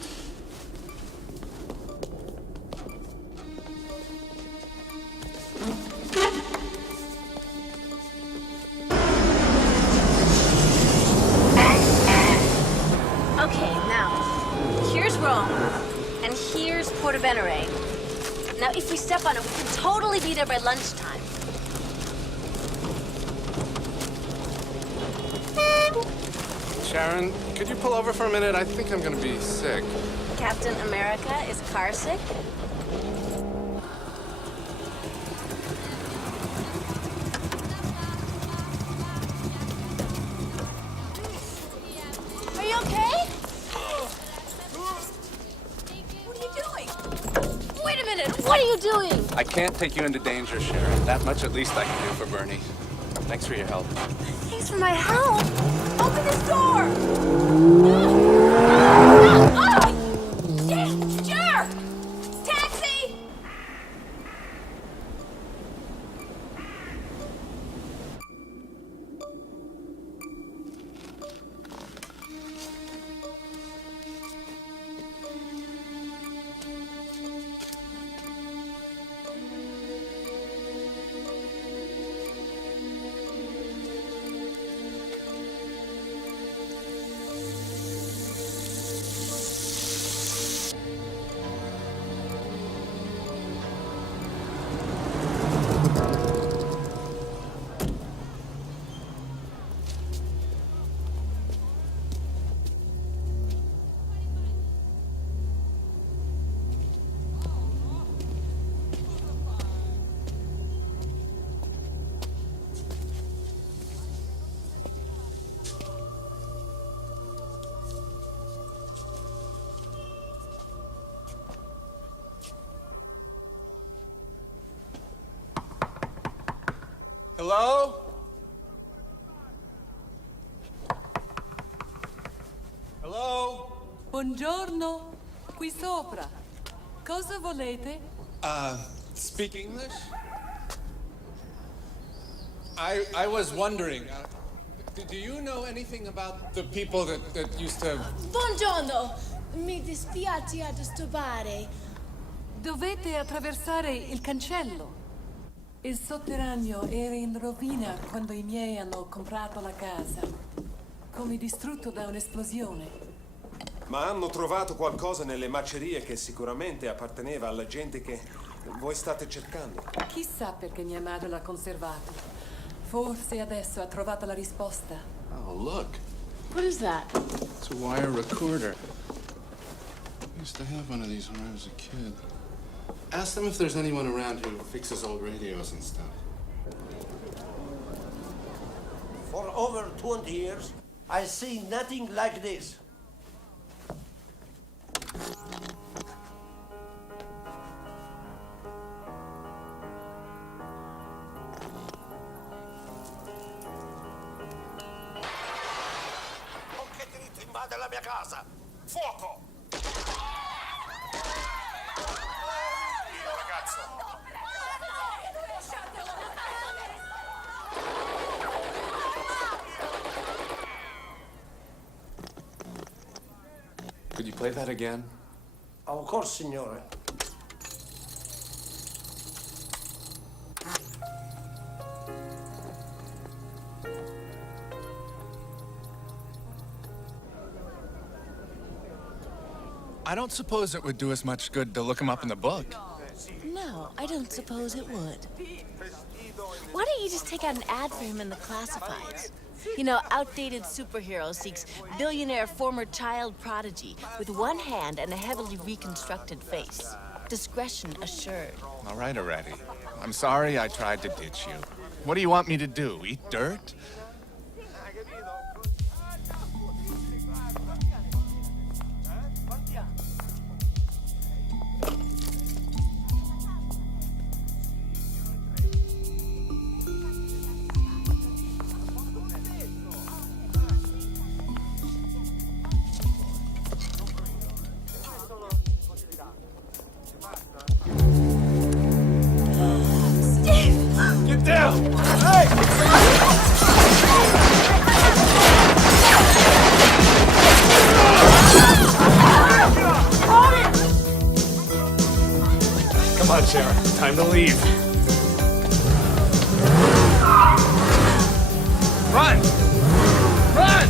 Okay, now, here's Rome, and here's Porto Venere. Now, if we step on it, we can totally be there by lunchtime. Sharon, could you pull over for a minute? I think I'm gonna be sick. Captain America is car sick? Are you okay? What are you doing? Wait a minute, what are you doing? I can't take you into danger, Sharon. That much at least I can do for Bernie. Thanks for your help. Thanks for my help. Open this door! Danger! Taxi! Hello? Hello? Buongiorno, qui sopra. Cosa volete? Speak English? I was wondering, do you know anything about the people that used to... Buongiorno, mi dispiace a disturbare. Dovete attraversare il cancello. Il sotterraneo era in rovina quando i miei hanno comprato la casa, come distrutto da un'esplosione. Ma hanno trovato qualcosa nelle macerie che sicuramente apparteneva alla gente che voi state cercando. Chissà perché mia madre l'ha conservato. Forse adesso ha trovato la risposta. Oh, look. What is that? It's a wire recorder. I used to have one of these when I was a kid. Ask them if there's anyone around who fixes old radios and stuff. For over 20 years, I see nothing like this. Con che diritto invade la mia casa? Fuoco! Io, ragazzo! Could you play that again? Of course, signore. I don't suppose it would do us much good to look him up in the book. No, I don't suppose it would. Why don't you just take out an ad for him in the classifieds? You know, outdated superhero seeks billionaire former child prodigy with one hand and a heavily reconstructed face. Discretion assured. All right already. I'm sorry I tried to ditch you. What do you want me to do, eat dirt? Get down! Hey! Come on, Sharon. Time to leave. Run! Run!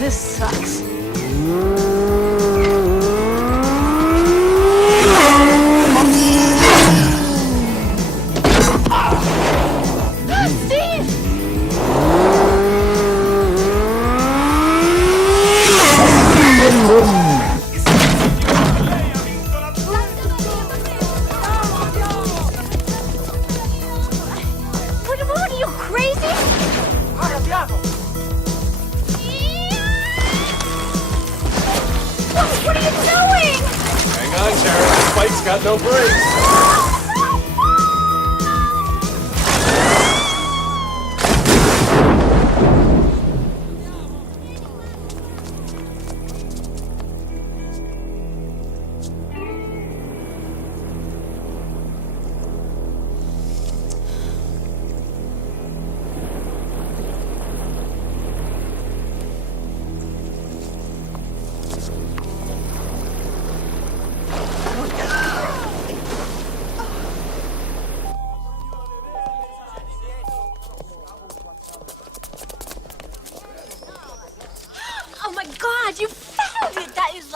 This sucks. What are you, crazy? What are you doing? Hang on, Sharon. This bike's got no brakes.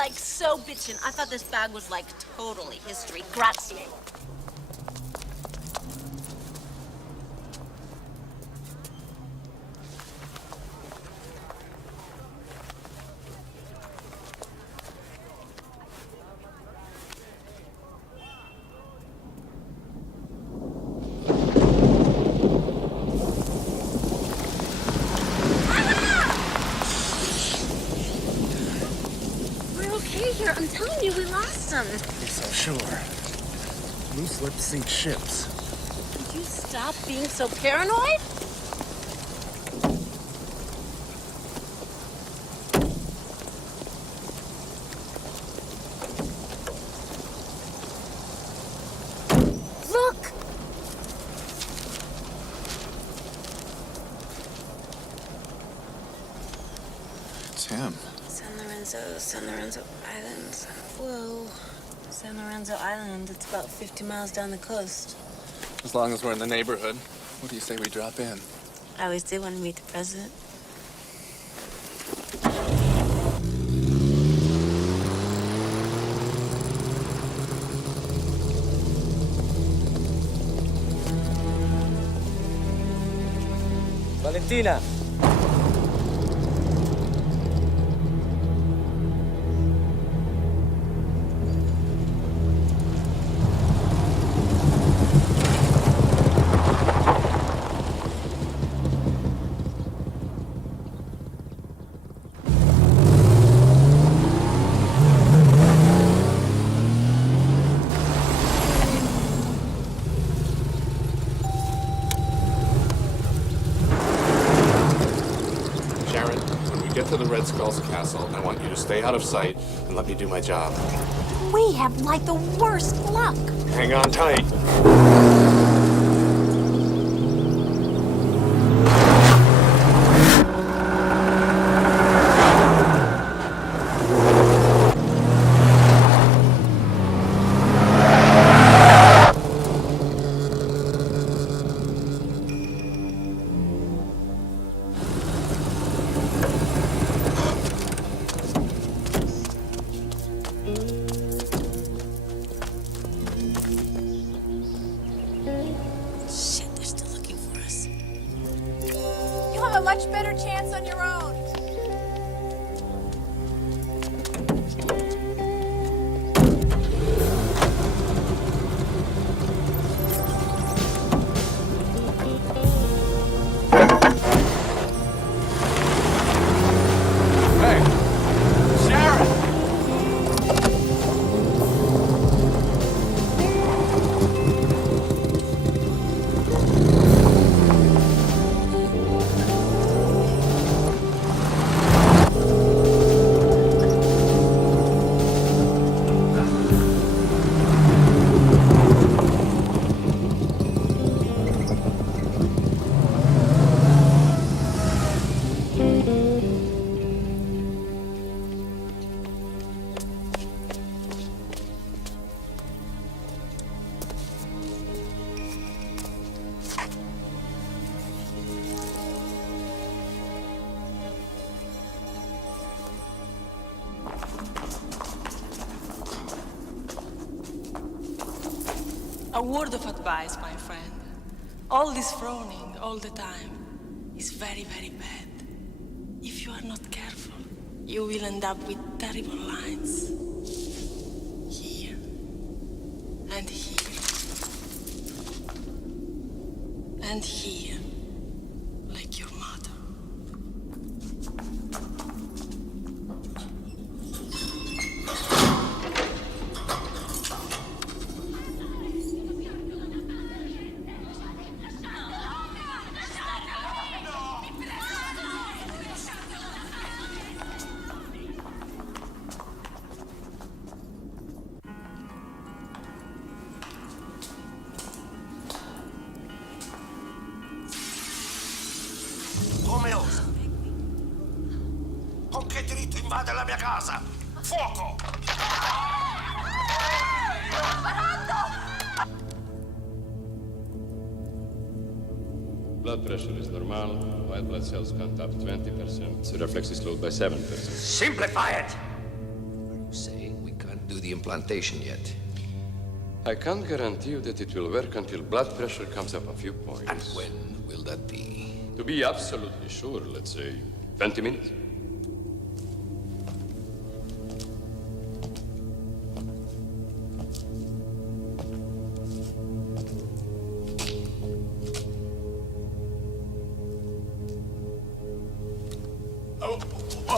like so bitchin'. I thought this bag was like totally history. Grazie. I'm telling you, we lost them. Be so sure. Loose lips sink ships. Would you stop being so paranoid? Look! It's him. San Lorenzo Island. Whoa. San Lorenzo Island, it's about 50 miles down the coast. As long as we're in the neighborhood, what do you say we drop in? I always did want to meet the president. Valentina! To the Red Skull's castle. I want you to stay out of sight and let me do my job. We have like the worst luck. Hang on tight. A much better chance on your own. Hey, Sharon! A word of advice, my friend. All this frowning all the time is very, very bad. If you are not careful, you will end up with terrible lines. Here. And here. And here. Like your mother. Come osa? Con che diritto invade la mia casa? Fuoco! Blood pressure is normal. White blood cells count up 20%. The reflex is slowed by 7%. Simplify it! Are you the implantation yet. I can't guarantee you that it will work until blood pressure comes up a few points. And when will that be? To be absolutely sure, let's say 20 minutes.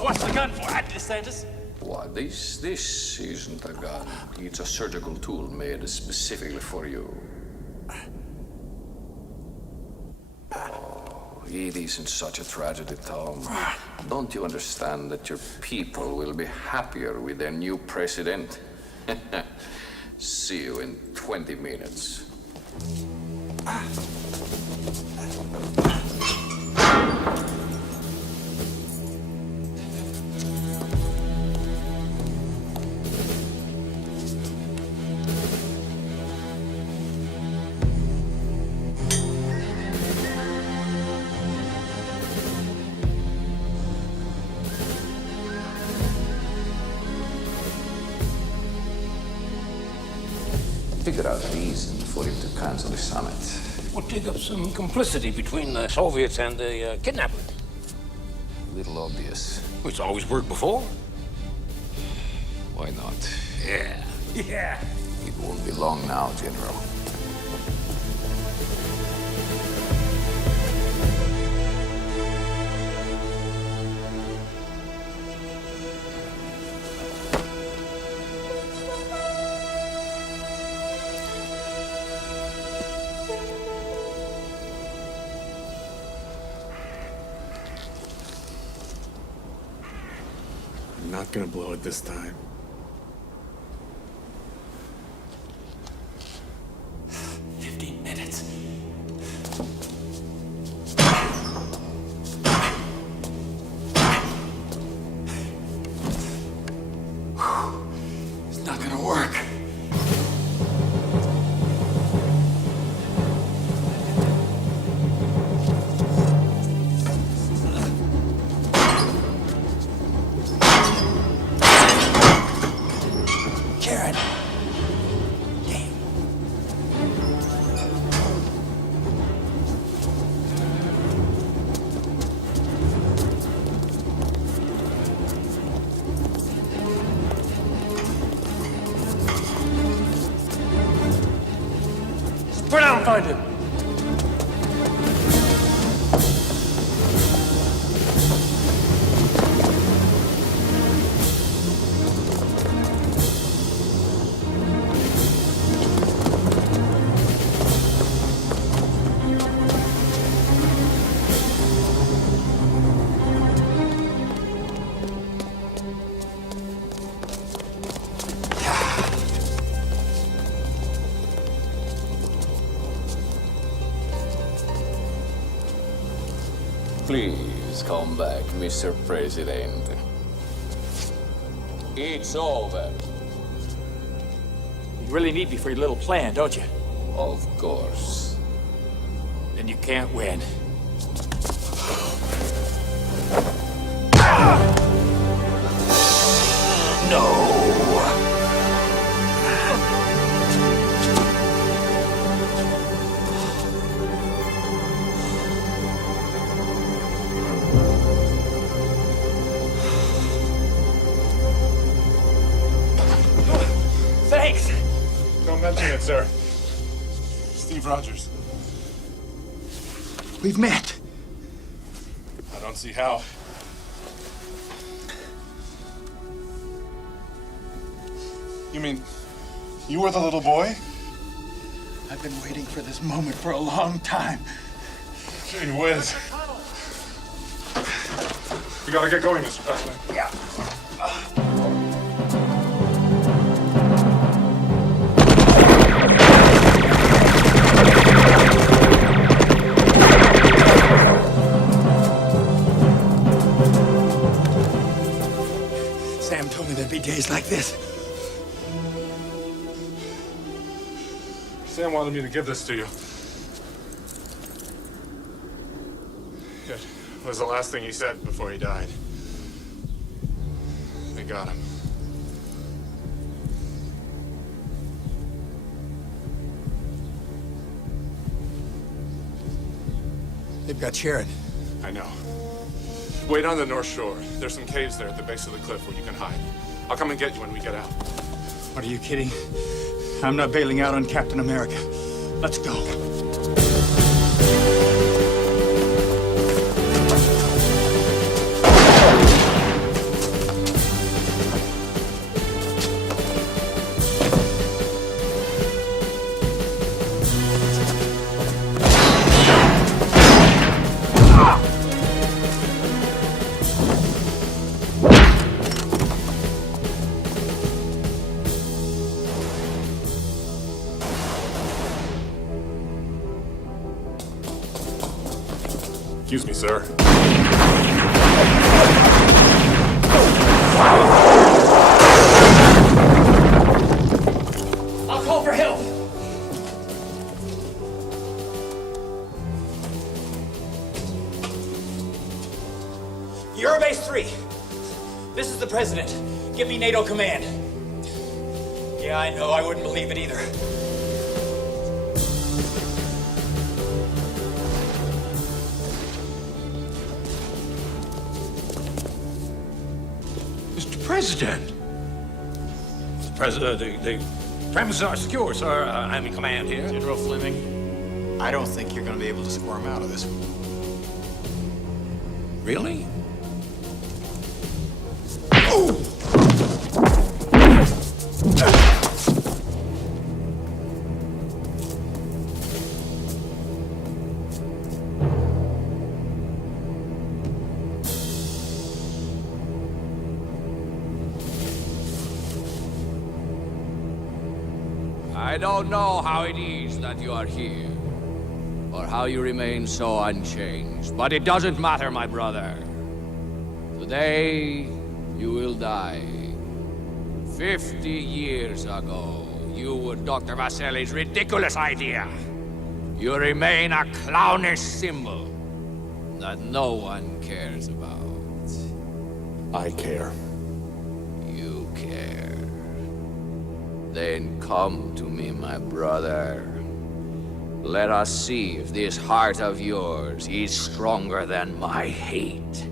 What's the gun for, DeSantis? Why, this isn't a gun. It's a surgical tool made specifically for you. Oh, it isn't such a tragedy, Tom. Don't you understand that your people will be happier with their new president? See you in 20 minutes. Figure out a reason for him to cancel the summit. We'll dig up some complicity between the Soviets and the kidnappers. A little obvious. It's always worked before. Why not? Yeah. Yeah. It won't be long now, General. I'm not gonna blow it this time. It's not gonna work. Karen. Where down, find him. Please come back, Mr. President. It's over. You really need me for your little plan, don't you? Of course. Then you can't win. Thanks! Don't mention it, sir. Steve Rogers. We've met. I don't see how. You mean, you were the little boy? I've been waiting for this moment for a long time. Gee whiz. We gotta get going, Mr. President. Yeah. Sam told me there'd be days like this. Sam wanted me to give this to you. It was the last thing he said before he died. They got him. They've got Sharon. I know. Wait on the North Shore. There's some caves there at the base of the cliff where you can hide. I'll come and get you when we get out. Are you kidding? I'm not bailing out on Captain America. Let's go. Excuse me, sir. I'll call for help. Eurobase 3. This is the President. Give me NATO command. Yeah, I know. I wouldn't believe it either. President! The premises are secure, sir. I'm in command here. General Fleming, I don't think you're going to be able to squirm out of this one. Really? I don't know how it is that you are here, or how you remain so unchanged, but it doesn't matter, my brother. Today, you will die. 50 years ago, you were Dr. Vasili's ridiculous idea. You remain a clownish symbol that no one cares about. I care. You care. Then come to me, my brother. Let us see if this heart of yours is stronger than my hate.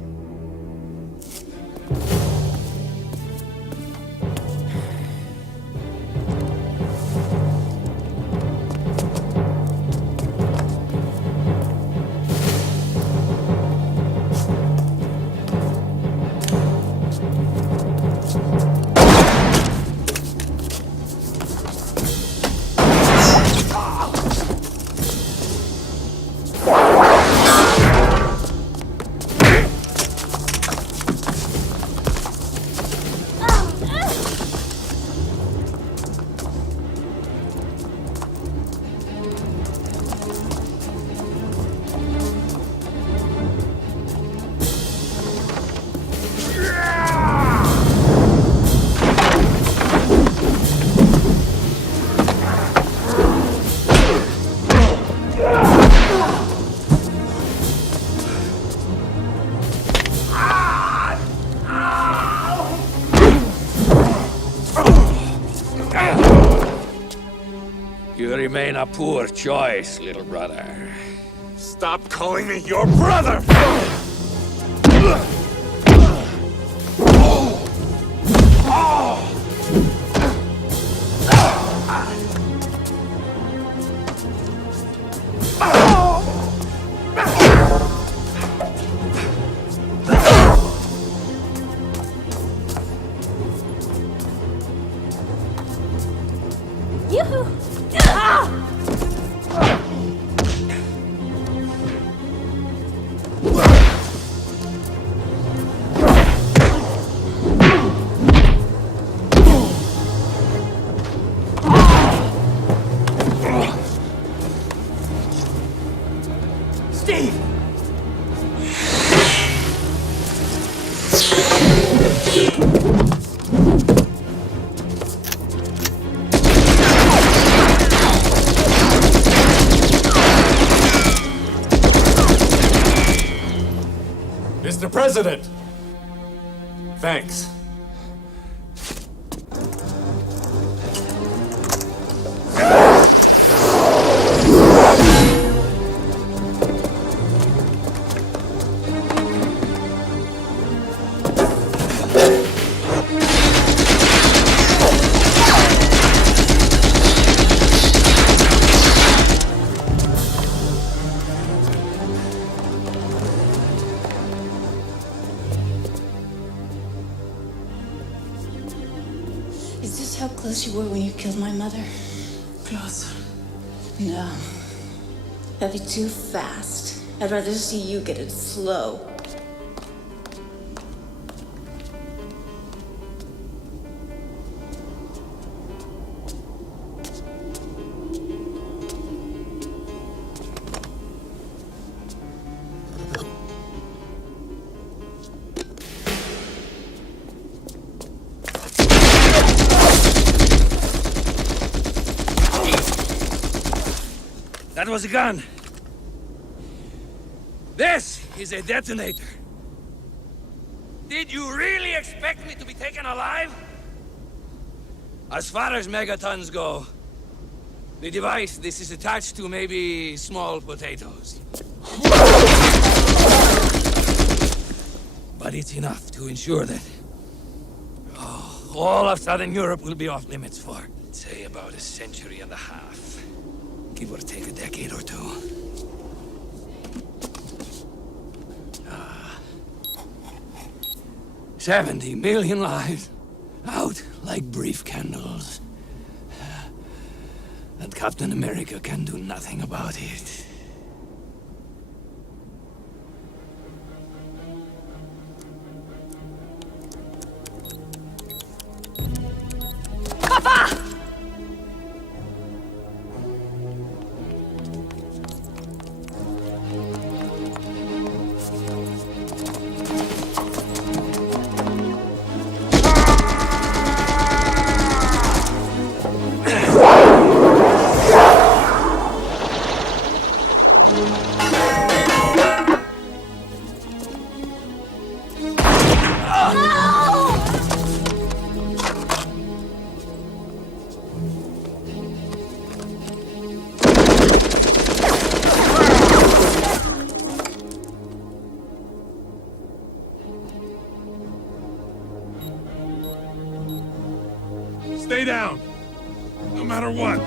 You remain a poor choice, little brother. Stop calling me your brother! Yoo-hoo! Steve! Mr. President! Thanks. close you were when you killed my mother? Close. No. That'd be too fast. I'd rather see you get it slow. That was a gun. This is a detonator. Did you really expect me to be taken alive? As far as megatons go, the device this is attached to may be small potatoes. But it's enough to ensure that all of Southern Europe will be off limits for, say, about a century and a half. Give or take a decade or two. 70 million lives out like brief candles. And Captain America can do nothing about it. Papa! Stay down. No matter what.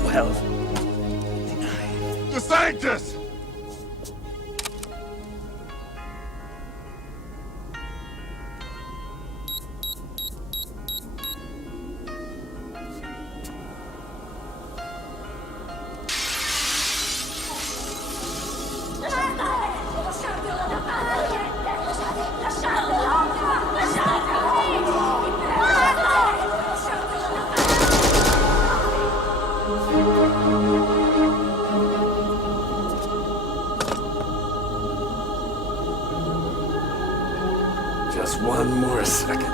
12. The scientists! Just one more second.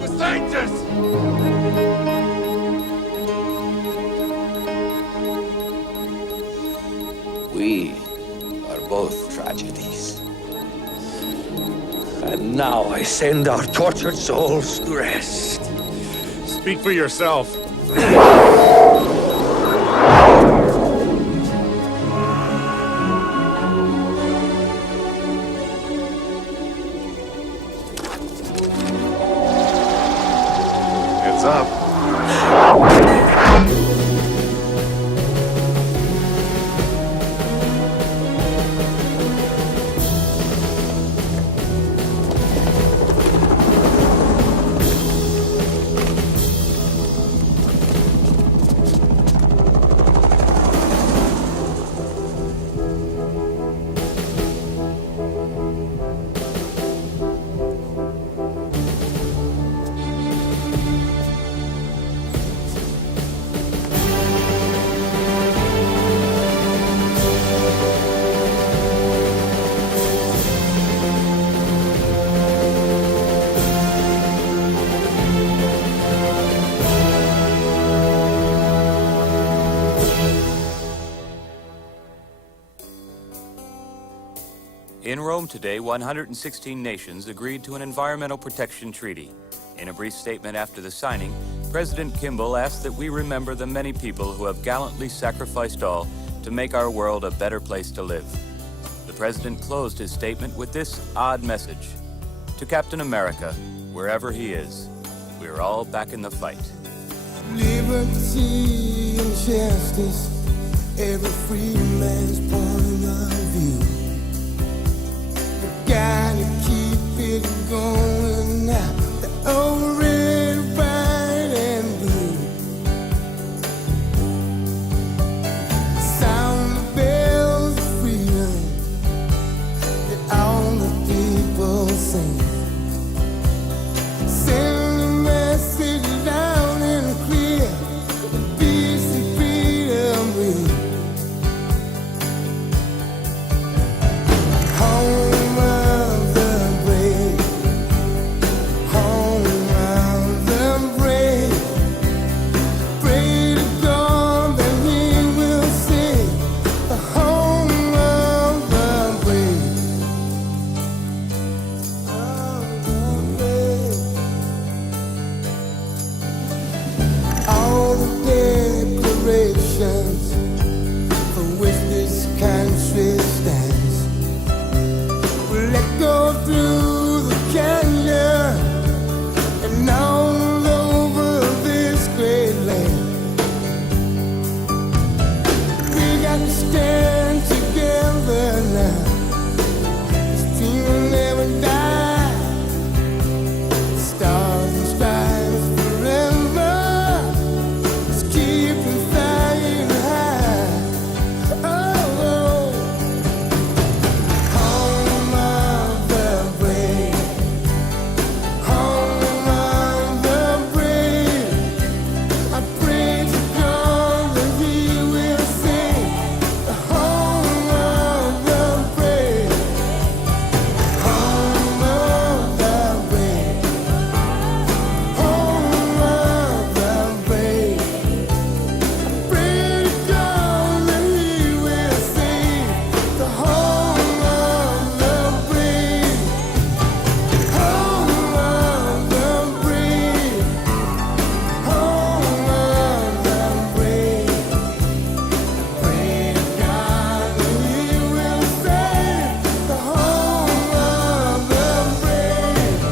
The scientists! We are both tragedies. And now I send our tortured souls to rest. Speak for yourself. Heads up. In Rome today, 116 nations agreed to an environmental protection treaty. In a brief statement after the signing, President Kimball asked that we remember the many people who have gallantly sacrificed all to make our world a better place to live. The president closed his statement with this odd message. To Captain America, wherever he is, we're all back in the fight. Liberty and justice, every free man's point of view. We gotta keep it going now. The old red, white, and blue. Sound the bells of freedom that all the people sing. Send a message loud and clear. Peace and freedom ring. Home of the brave. Home of the brave. Pray to God that He will save the home of the brave. Of the brave. All the declarations for which this country stands will echo through the canyon and all over this great land. We got to stand together now. This dream will never die. Stars and stripes forever. Let's keep it flying high. Oh, home of the brave. Home of the brave. I pray to God that He will save the home of the brave. Home of the brave. Home of the brave. Pray to God that He will save the home of the brave. Home of the brave. Home of the brave. Pray to God that He will save the home of the brave.